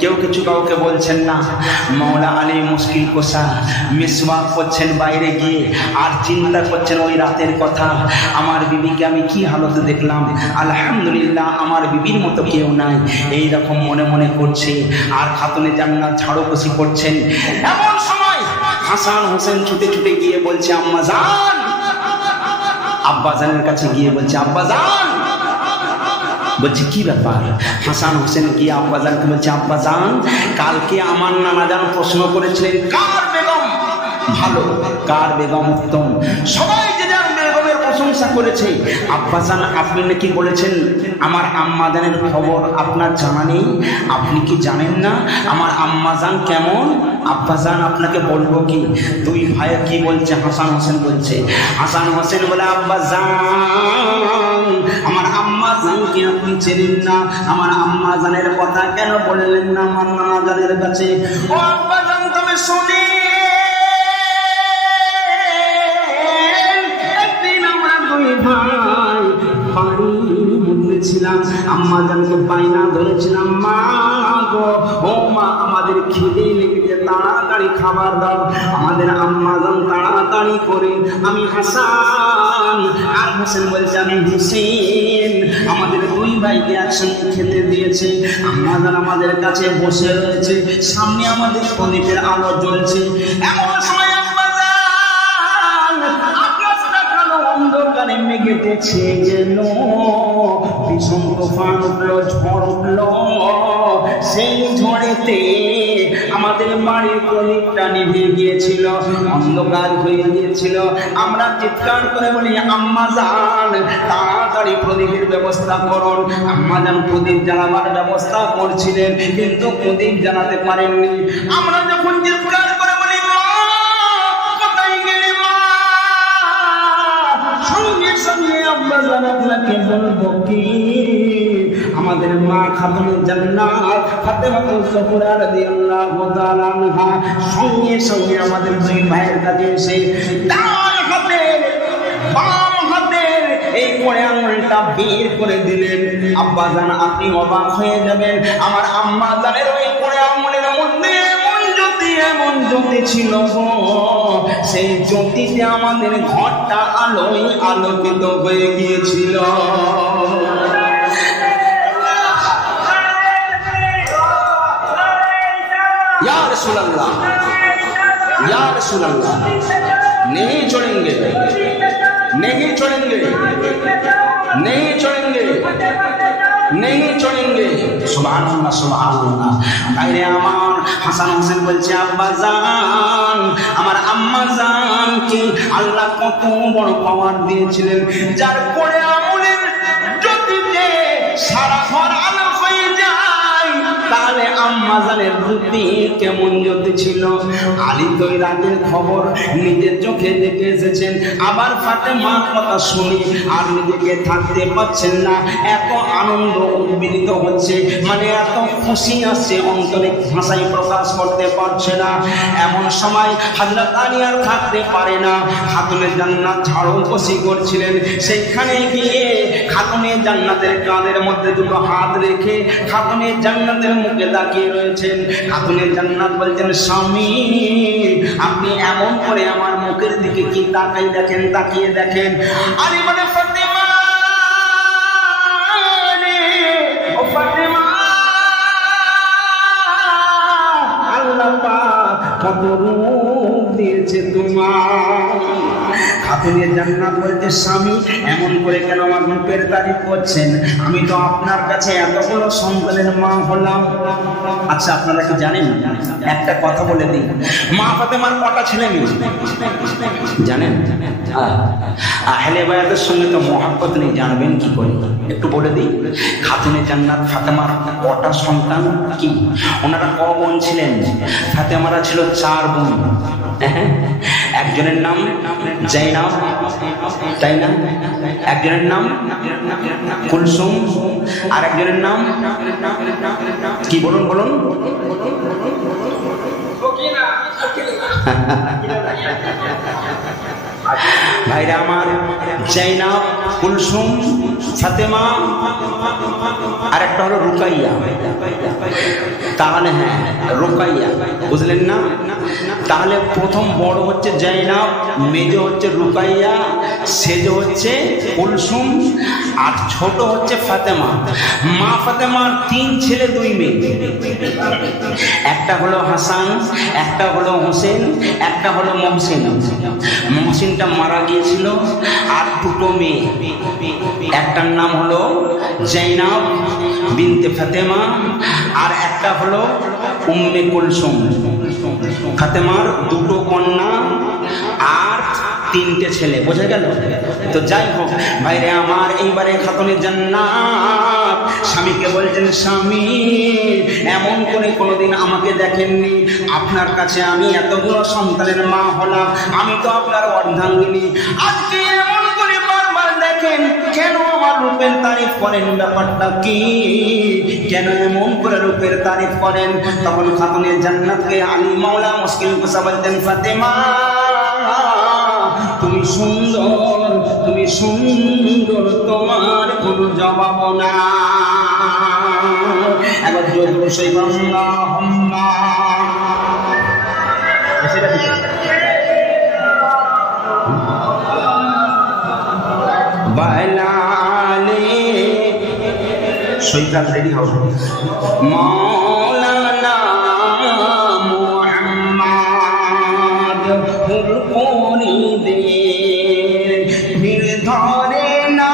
কেউ কিছু কাউকে বলছেন না। মাওলা আলী মুশকিল কোষা মিসওয়াক করছেন বাইরে গিয়ে, আর চিন্তা করছেন ওই রাতের কথা, আমার বিবিকে আমি কি হালতে দেখলাম, আলহামদুলিল্লাহ আমার বিবির মতো কেউ নাই, এই রকম মনে মনে করছে। আর খাতুনে জান্নাত ঝাড়ু কষি করছেন। এমন সময় হাসান হোসেন ছুটে ছুটে গিয়ে বলছে আম্মা জান, আব্বাজানের কাছে গিয়ে বলছে আব্বা জান। বলছে কি ব্যাপার? হাসান হোসেন গিয়ে আব্বাজানকে বলছে আব্বা জান, কালকে আমার নানাজান প্রশ্ন করেছিলেন কার বেগম ভালো, কার বেগম উত্তম, সবাই যে যার বেগমের প্রশংসা করেছে। আব্বাজান আপনি নাকি বলেছেন আমার আম্মাজানের খবর আপনার জানা নেই, আপনি কি জানেন না আমার আম্মাজান কেমন? আব্বাজান আপনাকে বলবো কি? দুই ভাই কি বলছে? হাসান হোসেন বলছে। হাসান হোসেন বলে আব্বাজান আমার আম্মাজানকে আপনি চেনেন না, আমার আম্মাজানের কথা কেন বললেন না আমার নানাজানের কাছে? ও আব্বাজান তুমি শুনি, একদিন আমরা দুই ভাই বাড়ির মধ্যে ছিলাম, আম্মাজানকে বাইনা ধরেছিলাম, মা গো ও মা আমাদের খিদে লেগেছে, তাড়াতাড়ি খাবার দাও। আমাদের আম্মাজান তাড়াতাড়ি করে আমি হাসান আর হোসেন বলছে আমি হুসেন, আমাদের দুই ভাইকে একসঙ্গে খেতে দিয়েছে। আম্মাজান আমাদের কাছে বসে রয়েছে, সামনে আমাদের প্রদীপের আলো জ্বলছে। এমন সময় আম্মাজান আকাশটা কালো অন্ধকারে মেঘেতেছে, যেন ভীষণ তুফান উঠলো, ঝড় উঠলো। সেই ঝড়েতে আমাদের বাড়ির প্রদীপটা নিভে গিয়েছিল, অন্ধকার হয়ে গিয়েছিল। আমরা চিৎকার করে বলি আম্মাজান তাড়াতাড়ি প্রদীপের ব্যবস্থা করুন। আম্মাজান প্রদীপ জ্বালাবার ব্যবস্থা করছিলেন, কিন্তু প্রদীপ জ্বালাতে পারেননি। আমরা যখন চিৎকার করে বলি মা কোথায় গেলে মা, সঙ্গে সঙ্গে আম্মাজান আপনাকে বলবো কি, আমাদের মা খাতুনে জান্নাত ফাতেমাতুজ জোহরা রাদিয়াল্লাহু তাআলা আনহা সঙ্গে সঙ্গে আমাদের দুই ভাইয়ের কাছে এসে ডান হাতের বাম হাতের এই কোণে আঙুলটা বের করে দিলেন। আব্বাজান আপনি অবাক হয়ে যাবেন, আমার আম্মা জানের ওই কোণে আঙুলের মধ্যে এমন জ্যোতি ছিল, সেই জ্যোতিতে আমাদের ঘরটা আলোয় আলোকিত হয়ে গিয়েছিল। या रसूल अल्लाह, या रसूल अल्लाह, नहीं छोड़ेंगे, नहीं छोड़ेंगे, नहीं छोड़ेंगे, नहीं छोड़ेंगे। सुभान अल्लाह, सुभान अल्लाह। भाईरे আমার হাসান হোসেন বলছে আব্বাজান আমার আম্মাজান কি আল্লাহ কত বড় পাওয়ার দিয়েছিলেন, যার কোণে আঙুলের জ্যোতিতে সারা ঘর আলো হয়ে যায়, তাহলে আম্মাজানের রূপে কেমন জ্যোতি ছিল। আলী তো রাতের খবর নিজের চোখে দেখে এসেছেন, আবার ফাতেমার কথা শুনি আর নিজেকে থাকতে পারছেন না, এত আনন্দ উদ্বেলিত হচ্ছে, মানে এত খুশি আসছে অন্তরে ভাষায় প্রকাশ করতে পারছে না। এমন সময় হযরত আলী আর থাকতে পারে না, খাতুনে জান্নাত ঝাড়ু কষি করছিলেন, সেখানে গিয়ে খাতুনে জান্নাতের কাঁধের মধ্যে দুটো হাত রেখে খাতুনে জান্নাতের মুখে তাকিয়ে রয়েছেন। খাতুনে জান্নাত বলছেন স্বামী আপনি এমন করে আমার মুখের দিকে কি তাকাই দেখেন, তাকিয়ে দেখেন। আলী বলে ফাতেমা রে ও ফাতেমা, আল্লাহ পাক কত রূপ দিয়েছে তোমার। খাতুনে জান্নাত বলছে স্বামী এমন করে কেন আমার রূপের তারিফ করছেন, আমি তো আপনার কাছে এত বড় সন্তানের মা হলাম। আচ্ছা আপনারা কি জানেন, একটা কথা বলে দিই, মা ফাতেমার কটা ছেলে মেয়ে জানেন? আহলে বায়াতের সঙ্গে তো মহব্বত নেই, জানবেন কি করে, একটু বলে দিই। খাতুনে জান্নাত ফাতেমার কটা সন্তান কি, ওনারা ক বোন ছিলেন? ফাতেমারা ছিল 4 বোন। একজনের নাম জাইনাব, তাই না? একজনের নাম কুলসুম, আর একজনের নাম কি বলুন বলুন? ভাইরা আমার, জাইনাব, কুলসুম, ফাতেমা, আর একটা হলো রুকাইয়া। তাহলে হ্যাঁ, রুকাইয়া, বুঝলেন না? তাহলে প্রথম বড় হচ্ছে জাইনাব, মেজ হচ্ছে রুকাইয়া, সেজ হচ্ছে কুলসুম, আর ছোট হচ্ছে ফাতেমা। মা ফাতেমার 3 ছেলে 2 মেয়ে। একটা হলো হাসান, একটা হলো হোসেন, একটা হলো মহসিন। মহসিনটা মারা গিয়েছিল। আর 2টো মেয়ে, একটার নাম হলো জাইনাব বিনতে ফাতেমা, আর একটা হলো উম্মে কুলসুম। ফাতেমার 2টো কন্যা আর 3টে ছেলে, বোঝা গেল? তো যাই হোক ভাইরে আমার, এইবারে খাতুনে জান্নাত স্বামীকে বলছেন, স্বামী এমন করে কোনোদিন আমাকে দেখেননি, আপনার কাছে আমি এতগুলো সন্তানের মা হলাম, আমি তো আপনার অর্ধাঙ্গিনী, আজকে এমন করে বারবার দেখেন, কেন আমার রূপের তারিফ করেন? ব্যাপারটা কি? কেন এমন করে রূপের তারিফ করেন? তখন খাতুনে জান্নাতকে আলী মাওলা মুশকিল কুসা বলতেন, ফাতেমা তুমি সুন্দর, তুমি সুন্দর, তোমার কোনো জবাব না। একবার জোর সেই বাংলা হম্মা বাইলালে সৈকাত রেডি হবে। মাওলানা মুহাম্মদ হুরপুরি দে ভিড় ধরে না,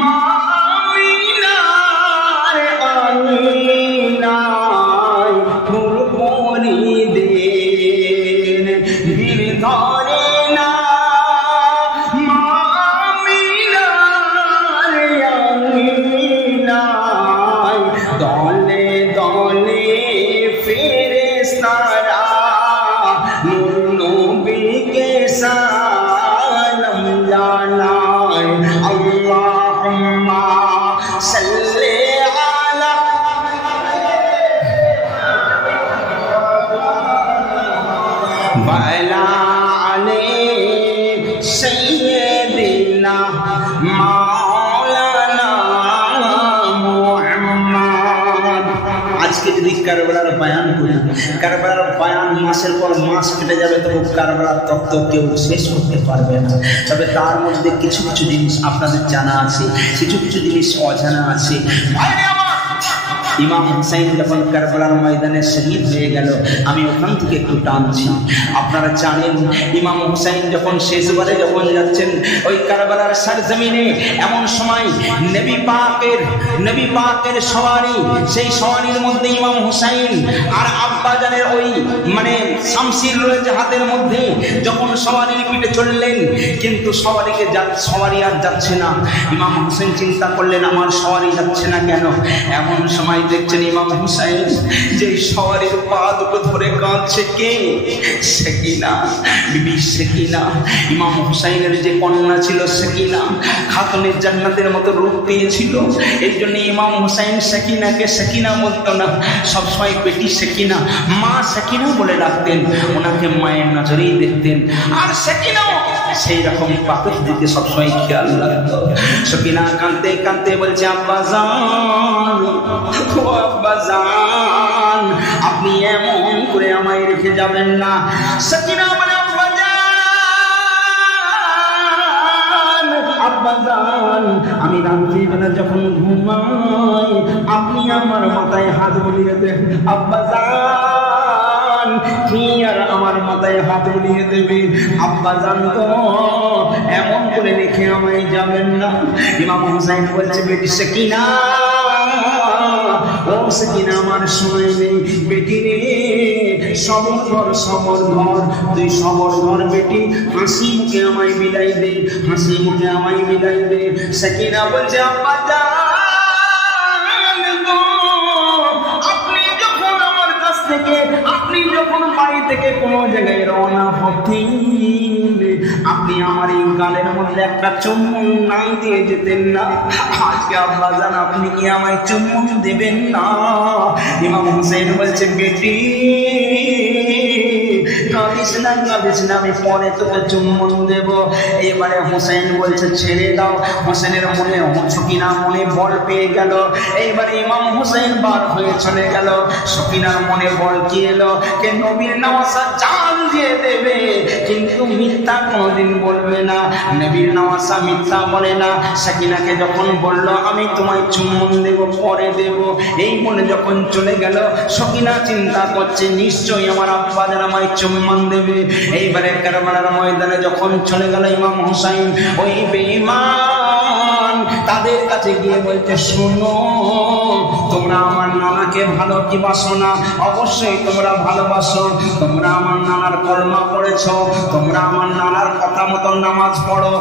মামিনার আমিনায় হুরপুরি দে ভিড় ধরে না, দলে দলে ফেরেশতারা নূর নবীকে সালাম জানায়। আল্লাহুম্মা সাল্লি আলা ওয়ালা আলি সাইয়্যিদিনা মাওলানা মুহাম্মদ। আজকে যদি কারবালার বয়ান করি, কারবালার বয়ান মাসের পর মাস কেটে যাবে, তবু কারবালার তত্ত্ব কেউ শেষ করতে পারবে না। তবে তার মধ্যে কিছু কিছু জিনিস আপনাদের জানা আছে, কিছু কিছু জিনিস অজানা আছে। ইমাম হুসাইন যখন কারবালার ময়দানে শহীদ হয়ে গেল, আমি ওখান থেকে একটু টানছি। আপনারা জানেন ইমাম হুসাইন যখন শেষবারে যখন যাচ্ছেন ওই কারবালার সরজমিনে, এমন সময় নবী পাকের সওয়ারি, সেই সওয়ারির মধ্যে ইমাম হুসাইন আর আব্বাজানের ওই শামশির রয়েছে হাতের মধ্যে, যখন সওয়ারির পিঠে চললেন, কিন্তু সওয়ারি আর যাচ্ছে না। ইমাম হুসাইন চিন্তা করলেন, আমার সওয়ারি যাচ্ছে না কেন? এমন সময় দেখছেন ইমাম হুসাইন যে সওয়ারির পা দুটো ধরে কাঁদছে। কে? সেকিনা, বিবি সেকিনা। ইমাম হুসাইনের যে কন্যা ছিল সেকিনা, খাতুনে জান্নাতের মতো রূপ পেয়েছিল। এই জন্য ইমাম হুসাইন সেকিনাকে সেকিনা বলতো না, সবসময় বেটি সেকিনা, মা সেকিনা বলে ডাকতেন। ওনাকে মায়ের নজরেই দেখতেন। আর সেকিনাও সেই রকম পাকের দিকে সবসময় খেয়াল রাখতো। সেকিনা কাঁদতে কাঁদতে বলছে, আব্বাজান, ও আব্বাজান, আপনি এমন করে আমায় রেখে যাবেন না। সেকিনা বলে, আব্বাজান, আমি রাত্রিবেলা যখন ঘুমাই আপনি আমার মাথায় হাত বুলিয়ে দেন। আব্বাজান, কি আর আমার মাথায় হাত বুলিয়ে দেবে? আব্বাজান তো এমন করে রেখে আমায় যাবেন না। ইমাম হুসাইন বলছে, বেটি সেকিনা, ও সেকিনা, আমার সময় নেই। বেটি রে, সবর ঘর, তুই সবর ঘর বেটি, হাসি মুখে আমায় বিদায় দে, হাসি মুখে আমায় বিদায় দে। সেকিনা বলছে, আপনি যখন বাড়ি থেকে কোনো জায়গায় রওনা হতেন, আপনি আমার এই গালের মধ্যে একটা চুম্বন না দিয়ে যেতেন না। আজকে আব্বাজান আপনি কি আমায় চুম্বন দেবেন না? ইমাম হুসাইন বলছে, বেটি কাঁদিস আমি পরে তোকে চুম্বন দেব। এবারে হুসাইন বলছে ছেড়ে দাও। হুসাইনের মনে সকিনার মনে বল পেয়ে গেল। এইবারে ইমাম হুসাইন বার হয়ে চলে গেল। সকিনার মনে বল কি এলো, কে নবীর নওয়াজা জান দিয়ে দেবে কিন্তু মিথ্যা কোনোদিন বলবে না। নবীর নওয়াজা মিথ্যা বলে না। সকিনাকে যখন বলল আমি তোমায় চুম্বন দেব পরে দেব, এই বলে যখন চলে গেল, সকিনা চিন্তা করছে নিশ্চয়ই আমার আব্বা যেন আমায় চুম্বন দেবে। এইবারে কারবালার ময়দানে যখন চলে গেল ইমাম হুসাইন, ওই বেঈমান তাদের কাছে গিয়ে বলতে শোনো, তোমরা আমার নানাকে ভালো কি বাসো না? অবশ্যই তোমরা ভালোবাসো। তোমরা আমার নানার কলমা পড়েছ, তোমরা আমার নানার কথা মতো নামাজ পড়ো,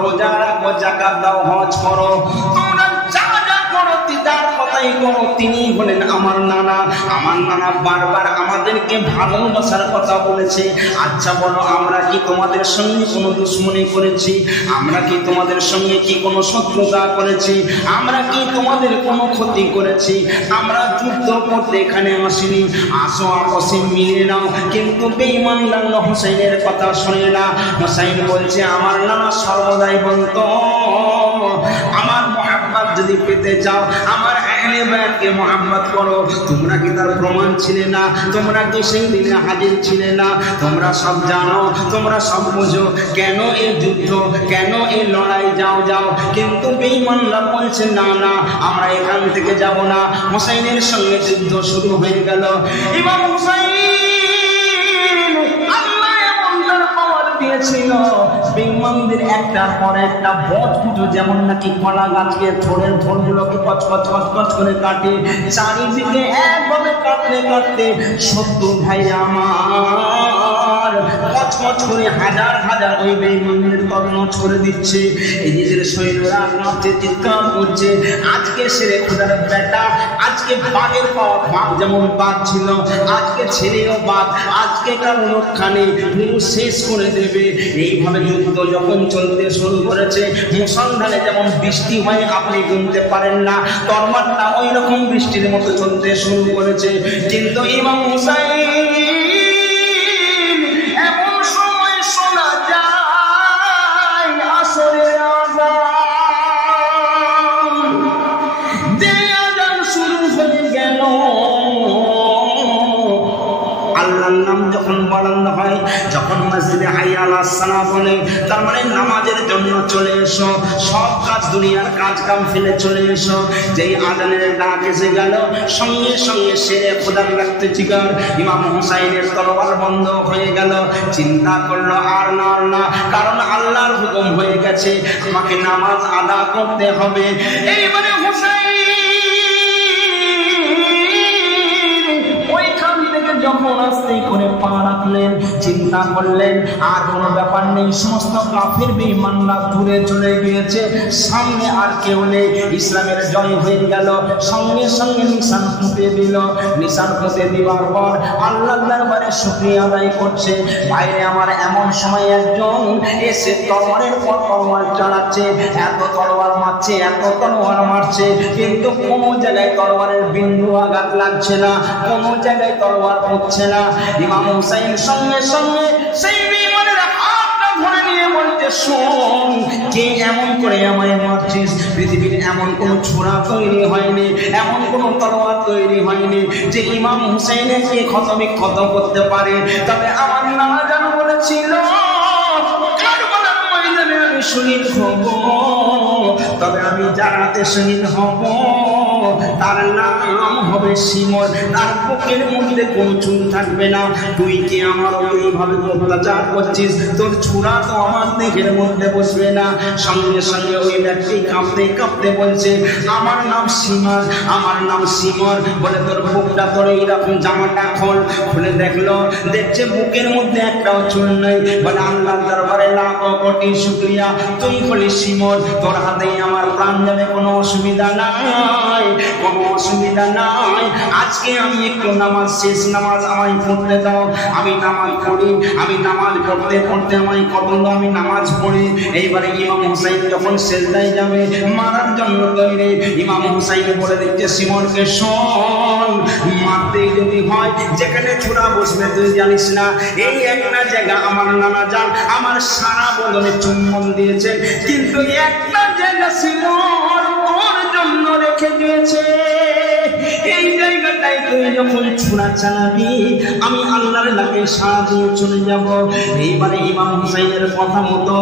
রোজা রাখো, যাকাত দাও, হজ করো, তোমরা যা যা করো তার কথাই করো। তিনি বলেন আমার নানা। আমার নানা বারবার আমাদেরকে ভালোবাসার কথা বলেছে। আচ্ছা বলো, আমরা কি তোমাদের সঙ্গে কোনো দুশ্মনী করেছি? আমরা কি তোমাদের সঙ্গে কি কোনো শত্রুতা করেছি? আমরা কি তোমাদের কোনো ক্ষতি করেছি? আমরা যুদ্ধ করতে এখানে আসিনি। আসো আপসে মিলে নাও। কিন্তু বেঈমান লাগলো হুসাইনের কথা শোনে না। হুসাইন বলছে আমার নানা সর্বদাই বলতো, আমার মোহাম্মদ যদি পেতে চাও আমার আহলে বায়াতকে মোহাম্মদ করো। তোমরা কি তার প্রমাণ ছিলে না? তোমরা কি সেই দিনে হাজির ছিলে না? তোমরা সব জানো, তোমরা সব বুঝো। কেন এই যুদ্ধ, কেন এই লড়াই? যাও যাও। কিন্তু বেঈমানরা বলছে না না, আমরা এখান থেকে যাব না। হুসাইনের সঙ্গে যুদ্ধ শুরু হয়ে গেল। ইমাম হুসাইন দিয়েছিল বেঈমানদের একটার পর একটা বটকুটো যেমন নাকি কলা গাছকে থোড়ের থোড়গুলোকে কচকচ কচকচ করে কাটে, চারিদিকে একভাবে কাটতে কাটতে শত্রু ভাই আমার কচকচ করে হাজার হাজার ওই বেঈমানদের তছনছ করে দিচ্ছে। এদিকের সৈন্যরা কাঁপছে, চিৎকার করছে, আজকে সেরে খোদার বেটা, আজকে বাঘের পাওয়া বাঘ যেমন বাঘ ছিল, আজকে ছেলেও বাঘ, আজকে কারো রক্ষা নেই, পুরো শেষ করে দেবে। এইভাবে যুদ্ধ যখন চলতে শুরু করেছে, মুসলধারে যেমন বৃষ্টি হয় আপনি গুনতে পারেন না, তরবারটা ওই রকম বৃষ্টির মতো চলতে শুরু করেছে। কিন্তু ইমাম হুসাইন এমন সময় শোনা যায় আসরের আযান শুরু হয়ে গেল। আল্লাহর নাম যখন বলানো হয়, যখন মসজিদে হাইয়া আলাস সালাহ বলে, তার মানে নামাজের জন্য চলে এসো, সব কাজ দুনিয়ার কাজ কাম ফেলে চলে এসো। যেই আজানের ডাক এসে গেল, সঙ্গে সঙ্গে সেরে খোদার রাখতে জিগার ইমাম হুসাইনের তরবার বন্ধ হয়ে গেল। চিন্তা করলো আর না আর না, কারণ আল্লাহর হুকুম হয়ে গেছে, আমাকে নামাজ আদা করতে হবে। এইবারে হুসাইন যখন আস্তে করে পা রাখলেন, চিন্তা করলেন আর কোনো ব্যাপার নেই, সমস্ত কাফের বেঈমানরা দূরে চলে গিয়েছে, সামনে আর কেউ নেই, ইসলামের জয় হয়ে গেল। সঙ্গে সঙ্গে নিশান পুঁতে দিল। নিশান পুঁতে দেওয়ার পর আল্লাহর দরবারে শুকরিয়া আদায় করছে। বাইরে আমার এমন সময় একজন এসে তরবারের পর তরবার চালাচ্ছে, এত তরবার মারছে, এত তরবার মারছে, কিন্তু কোনো জায়গায় তরবারের বিন্দু আঘাত লাগছে না, কোনো জায়গায় তরবার হচ্ছে না। ইমাম হুসাইন সঙ্গে সঙ্গে সেই বেঈমানের হাতটা ধরে নিয়ে বলতে, শোন, কে এমন করে আমায় মারছিস? পৃথিবীর এমন কোনো ছোড়া তৈরি হয়নি, এমন কোনো তরোয়ার তৈরি হয়নি যে ইমাম হুসাইনের কে ক্ষত করতে পারে। তবে আমার নানা জান বলেছিল কারবালার ময়দানে আমি শহীদ হব, তবে আমি জান্নাতে শহীদ হব, তার নাম হবে শিমর, তার বুকের মধ্যে কোনো চুল থাকবে না। তুই কি আমার এইভাবে অত্যাচার করছিস? তোর ছোড়া তো আমার দেহের মধ্যে বসবে না। সঙ্গে সঙ্গে ওই ব্যক্তি কাঁপতে কাঁপতে বলছে, আমার নাম শিমর, আমার নাম শিমর। বলে তোর বুকটা তোর এইরকম জামাটা খোল। খুলে দেখলো, দেখছে বুকের মধ্যে একটাও চুল নেই। বলে আল্লাহর দরবারে লাখো কোটি শুকরিয়া, তুই বলি শিমর, তোর হাতেই আমার প্রাণ যাবে, কোনো অসুবিধা নাই। কোনো অসুবিধা নাই, আজকে আমি একটু নামাজ, শেষ নামাজ আমায় পড়তে দাও। আমি নামাজ পড়ি, আমি নামাজ পড়তে পড়তে আমায় কত আমি নামাজ পড়ি। এইবারে ইমাম হুসাইন যখন সেজদায় যাবে, মারার জন্য তৈরি, ইমাম হুসাইন বলে দিচ্ছে সিমনকে, শোন, মারতে যদি হয় যেখানে ছোড়া বসবে তুই জানিস না, এই একটা জায়গা আমার নানা যান আমার সারা বদনে চুম্বন দিয়েছেন, কিন্তু একটা জায়গা সিমন ওর জন্য রেখে দিয়েছে। এই জায়গাটাই তুই যখন ছোড়া চালাবি আমি আল্লাহর ডাকে সাড়া দিয়ে চলে যাব। এইবারে ইমাম হুসাইনের কথা মতো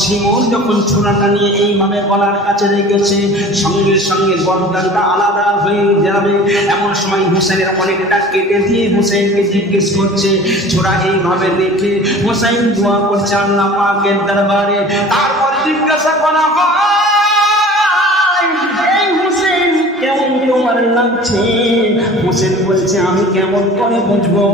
সিমন যখন ছোড়াটা নিয়ে এইভাবে গলার কাছে রেখেছে, সঙ্গে সঙ্গে গর্দানটা আলাদা হয়ে যাবে। এমন সময় হুসাইনের অনেকটা কেটে দিয়ে হুসাইনকে জিজ্ঞেস করছে, ছোড়া এইভাবে রেখে হুসাইন দোয়া করছে আল্লাহ পাকের দরবারে। তারপর জিজ্ঞাসা করা হয়, এই হুসাইন কেমন তোমার লাগছে? হুসেন বলছে, আমি কেমন করে বুঝবো?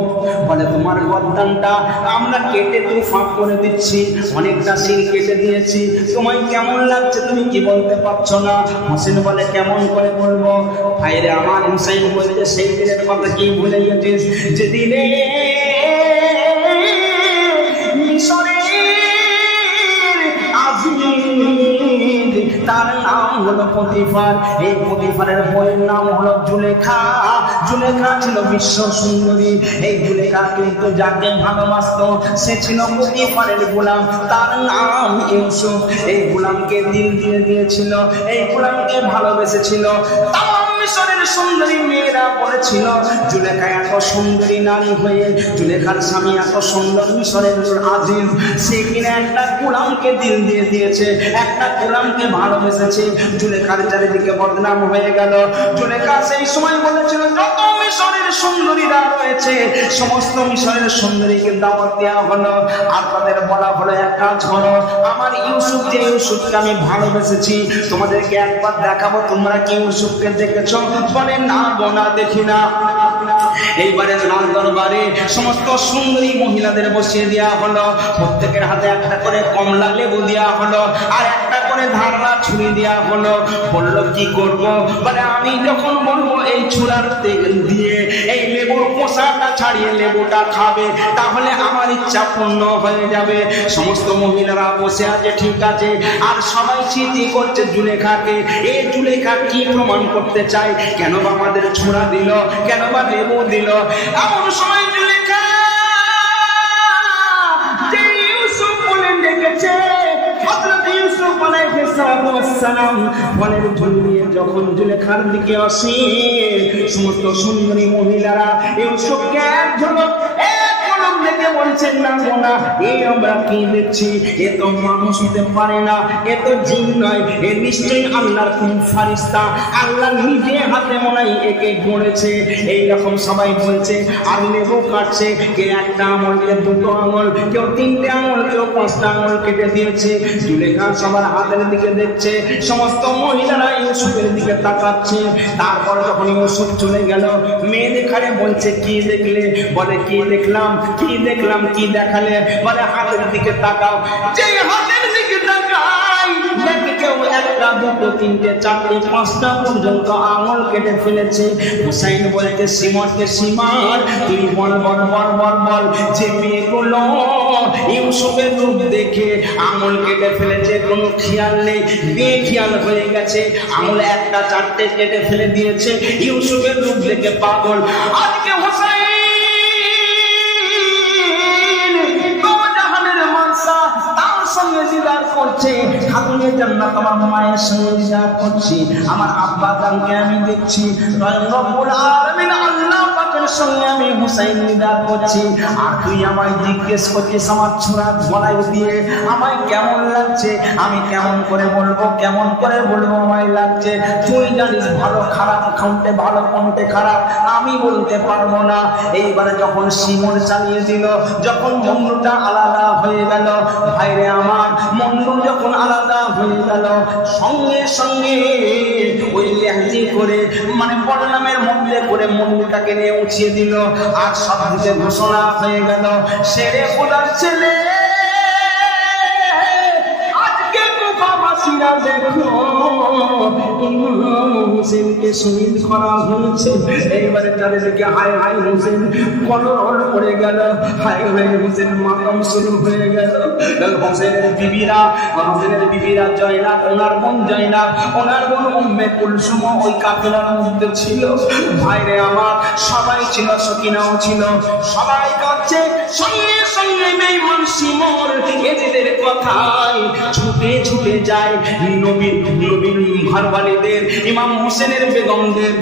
বলে, তোমার গর্দানটা আমরা কেটে তুমি ফাঁক করে দিচ্ছি, অনেকটা শির কেটে দিয়েছি, তোমায় কেমন লাগছে তুমি কি বলতে পারছো না? হুসেন বলে, কেমন করে বলবো? ভাইরে আমার, হুসাইন বলছে, সেই দিনের কথা কি ভুলে গেছিস যেদিনে মিশরে তার নাম হলো পতিফার, এই পতিফারের বইয়ের নাম হলো জুলেখা। জুলেখা ছিল বিশ্ব সুন্দরী। এই জুলেখা কিন্তু যাকে ভালোবাসতো সে ছিল পতিফারের গোলাম, তার নাম ইউসুফ। এই গোলামকে দিল দিয়ে দিয়েছিল, এই গোলামকে ভালোবেসেছিল। মিশরের সুন্দরী মেয়েরা বলেছিল, জুলেখা এত সুন্দরী নারী হয়ে, জুলেখার স্বামী এত সুন্দর মিশরের আজিজ, সে কিনা একটা গোলামকে দিল দিয়ে দিয়েছে, একটা গোলামকে ভালোবেসেছে। জুলেখার চারিদিকে বদনাম হয়ে গেল। জুলেখা সেই সময় বলেছিল, যত মিশরের সুন্দরীরা রয়েছে সমস্ত মিশরের সুন্দরীকে দাওয়াত দেওয়া হলো, আর তাদের বলা হলো, এক কাজ করো, আমার ইউসুফ, যে ইউসুফকে আমি ভালোবেসেছি তোমাদেরকে একবার দেখাবো, তোমরা কি ইউসুফকে দেখেছো? বলে, না বোনা, দেখি না। এইবারে লাল দরবারে সমস্ত সুন্দরী মহিলাদের বসিয়ে দেওয়া হলো, প্রত্যেকের হাতে একটা করে কমলা লেবু দেওয়া হলো, আর একটা করে ধারনা ছুরি দেওয়া হলো। বললো, কি করব? বলে, আমি যখন বলবো এই ছুরার তেল দিয়ে এই লেবুর কোষাটা ছাড়িয়ে লেবুটা খাবে, তাহলে আমার ইচ্ছা পূর্ণ হয়ে যাবে। সমস্ত মহিলারা বসে আছে, ঠিক আছে, আর সবাই স্মৃতি করছে জুলেখাকে। এই জুলেখা কি প্রমাণ করতে চায়? কেন বা আমাদের ছোড়া দিল, কেন বা লেবু দিল? এমন সময় জুলেখা যে ইউসুফ বলে ডেকেছে, হযরত ইউসুফ আলাইহিস সালাম ফলের ঝুল নিয়ে যখন জুলেখার দিকে আসে, সমস্ত সুন্দরী মহিলারা ইউসুফকে এক ঝলক দেখে বলছেন, না গোনা, এ আমরা কি দেখছি? এ তো মানুষ হতে পারে না, এ তো জিন নয়, এ নিশ্চয়ই আল্লাহর কোন ফারিস্তা, আল্লাহ নিজে হাতে মনে হয় একে গড়েছে। এইরকম সবাই বলছে। আর লেবু কাটছে, কে একটা আঙুল, কে দুটো আঙুল, কেউ তিনটে আঙুল, কেউ পাঁচটা আঙুল কেটে দিয়েছে। জুলেখা সবার হাতের দিকে দেখছে, সমস্ত মহিলারা ইউসুফের দিকে তাকাচ্ছে। তারপর যখন ইউসুফ চলে গেল, মেয়ে দেখারে বলছে, কি দেখলে? বলে, কি দেখলাম? কি দেখলাম? কি দেখালে? বলে, হাতের দিকে তাকাও। যে হাতের দিকে তাকাই দেখে কেউ একটা, দুটো, তিনটে, চারটে, পাঁচটা পর্যন্ত আঙুল কেটে ফেলেছে। হুসাইন বলতে সিমনকে, সিমান তুই বল বল বল বল বল, যে মেয়েগুলো ইউসুফের রূপ দেখে আঙুল কেটে ফেলেছে, কোনো খেয়াল নেই, বেখেয়াল হয়ে গেছে, আঙুল একটা চারটে কেটে ফেলে দিয়েছে, ইউসুফের রূপ দেখে পাগল। আজকে হুসাইন সঙ্গে দিদার করছে, খাতুনে জান্নাত আমার মায়ের সঙ্গে দিদার করছি, আমার আব্বা জানকে আমি দেখছি, রব্বুল আলামিন আল্লাহ পাকের সঙ্গে আমি হুসাইন দিদার করছি। আর তুই আমায় জিজ্ঞেস করছিস আমার ছোড়া গলায় দিয়ে আমায় কেমন লাগছে? আমি কেমন করে বলবো, কেমন করে বলবো আমায় লাগছে? তুই জানিস ভালো খারাপ কোনটা ভালো কোনটা খারাপ, আমি বলতে পারবো না। এইবারে যখন সিমন চালিয়ে দিল, যখন মন্ডুটা আলাদা হয়ে গেল, ভাইরে আমার, মন্ডু যখন আলাদা হয়ে গেল, সঙ্গে সঙ্গে ওই লেহাজি করে, মানে বদনামের মধ্যে করে মন্ডুটাকে নিয়ে উঠিয়ে দিল। আর সব দিকে ঘোষণা হয়ে গেল, শেরে খোদার ছেলে, আজকে কুফাবাসীরা দেখো ইমাম হোসেনকে শহীদ করা হয়েছে। এইবারে চারিদিকে হায় হায় হোসেন কলরল পড়ে গেল, হায় হায় হোসেন মাতম শুরু হয়ে গেল। হোসেনের বিবিরা জয়নাব, ওনার বোন জয়নাব, ওনার বোন উম্মে কুলসুম ওই কাফেলার মধ্যে ছিল। ভাইরে আমার সবাই ছিল, সকিনাও ছিল, সবাই কাঁদছে। সঙ্গে সঙ্গে বেঈমান শিমর এদের কথায় ছুটে ছুটে যায় নবীর ঘরওয়ালিদের, ইমাম হোসেনের বেগমদের,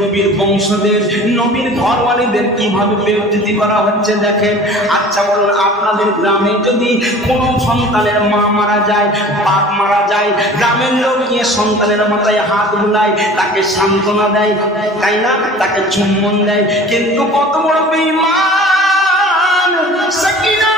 নবীর বংশদের, নবীর ঘরওয়ালিদের কিভাবে বেইজ্জতি করা হচ্ছে দেখেন। আচ্ছা বলুন, আপনাদের গ্রামে যদি কোনো সন্তানের মা মারা যায়, বাপ মারা যায়, গ্রামের লোক নিয়ে সন্তানের মাথায় হাত বুলায়, তাকে সান্ত্বনা দেয়, তাই না? তাকে চুম্বন দেয়। কিন্তু কত বড় বেঈমান সাকিনা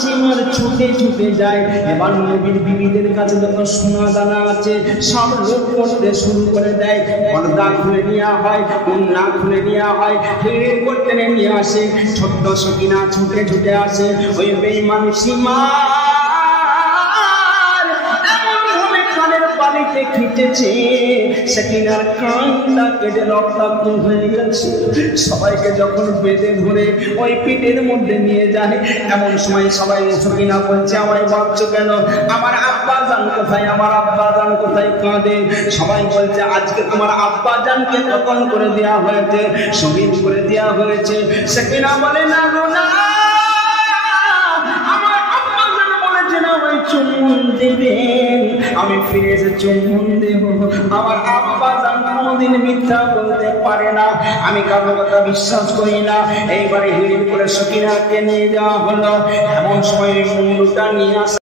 সীমার ছুটে ছুটে যায়। এবার নবীর বিবিদের কাছে যত সোনা দানা আছে সব লোক করতে শুরু করে দেয়। পর্দা খুলে নেওয়া হয়, কন্যা খুলে নেওয়া হয়, ফিরে করতে নিয়ে আসে। ছোট্ট সকিনা ছুটে ছুটে আসে। ওই বেঈমান সীমা খিটেছে, সকিনার কানটা কেটে রক্তাক্ত হয়ে গেছে। সবাইকে যখন বেঁধে ধরে ওই পিঠের মধ্যে নিয়ে যায়, এমন সময় সবাই সকিনা বলছে, আমায় বাঁচছ কেন? আমার আব্বা জান কোথায়? আমার আব্বা জান কোথায়? কাঁদে। সবাই বলছে, আজকে তোমার আব্বা জানকে কতল করে দেওয়া হয়েছে, শহীদ করে দেওয়া হয়েছে। সকিনা বলে, না গো না, চুম্বন দেবেন, আমি ফিরে এসে চুম্বন দেব। আমার আব্বা জান কোনোদিন মিথ্যা বলতে পারে না, আমি কারো কথা বিশ্বাস করি না। এইবারে হিড়ির করে সকিনাকে নিয়ে যাওয়া হলো। এমন সময় মুন্ডুটা নিয়ে আসা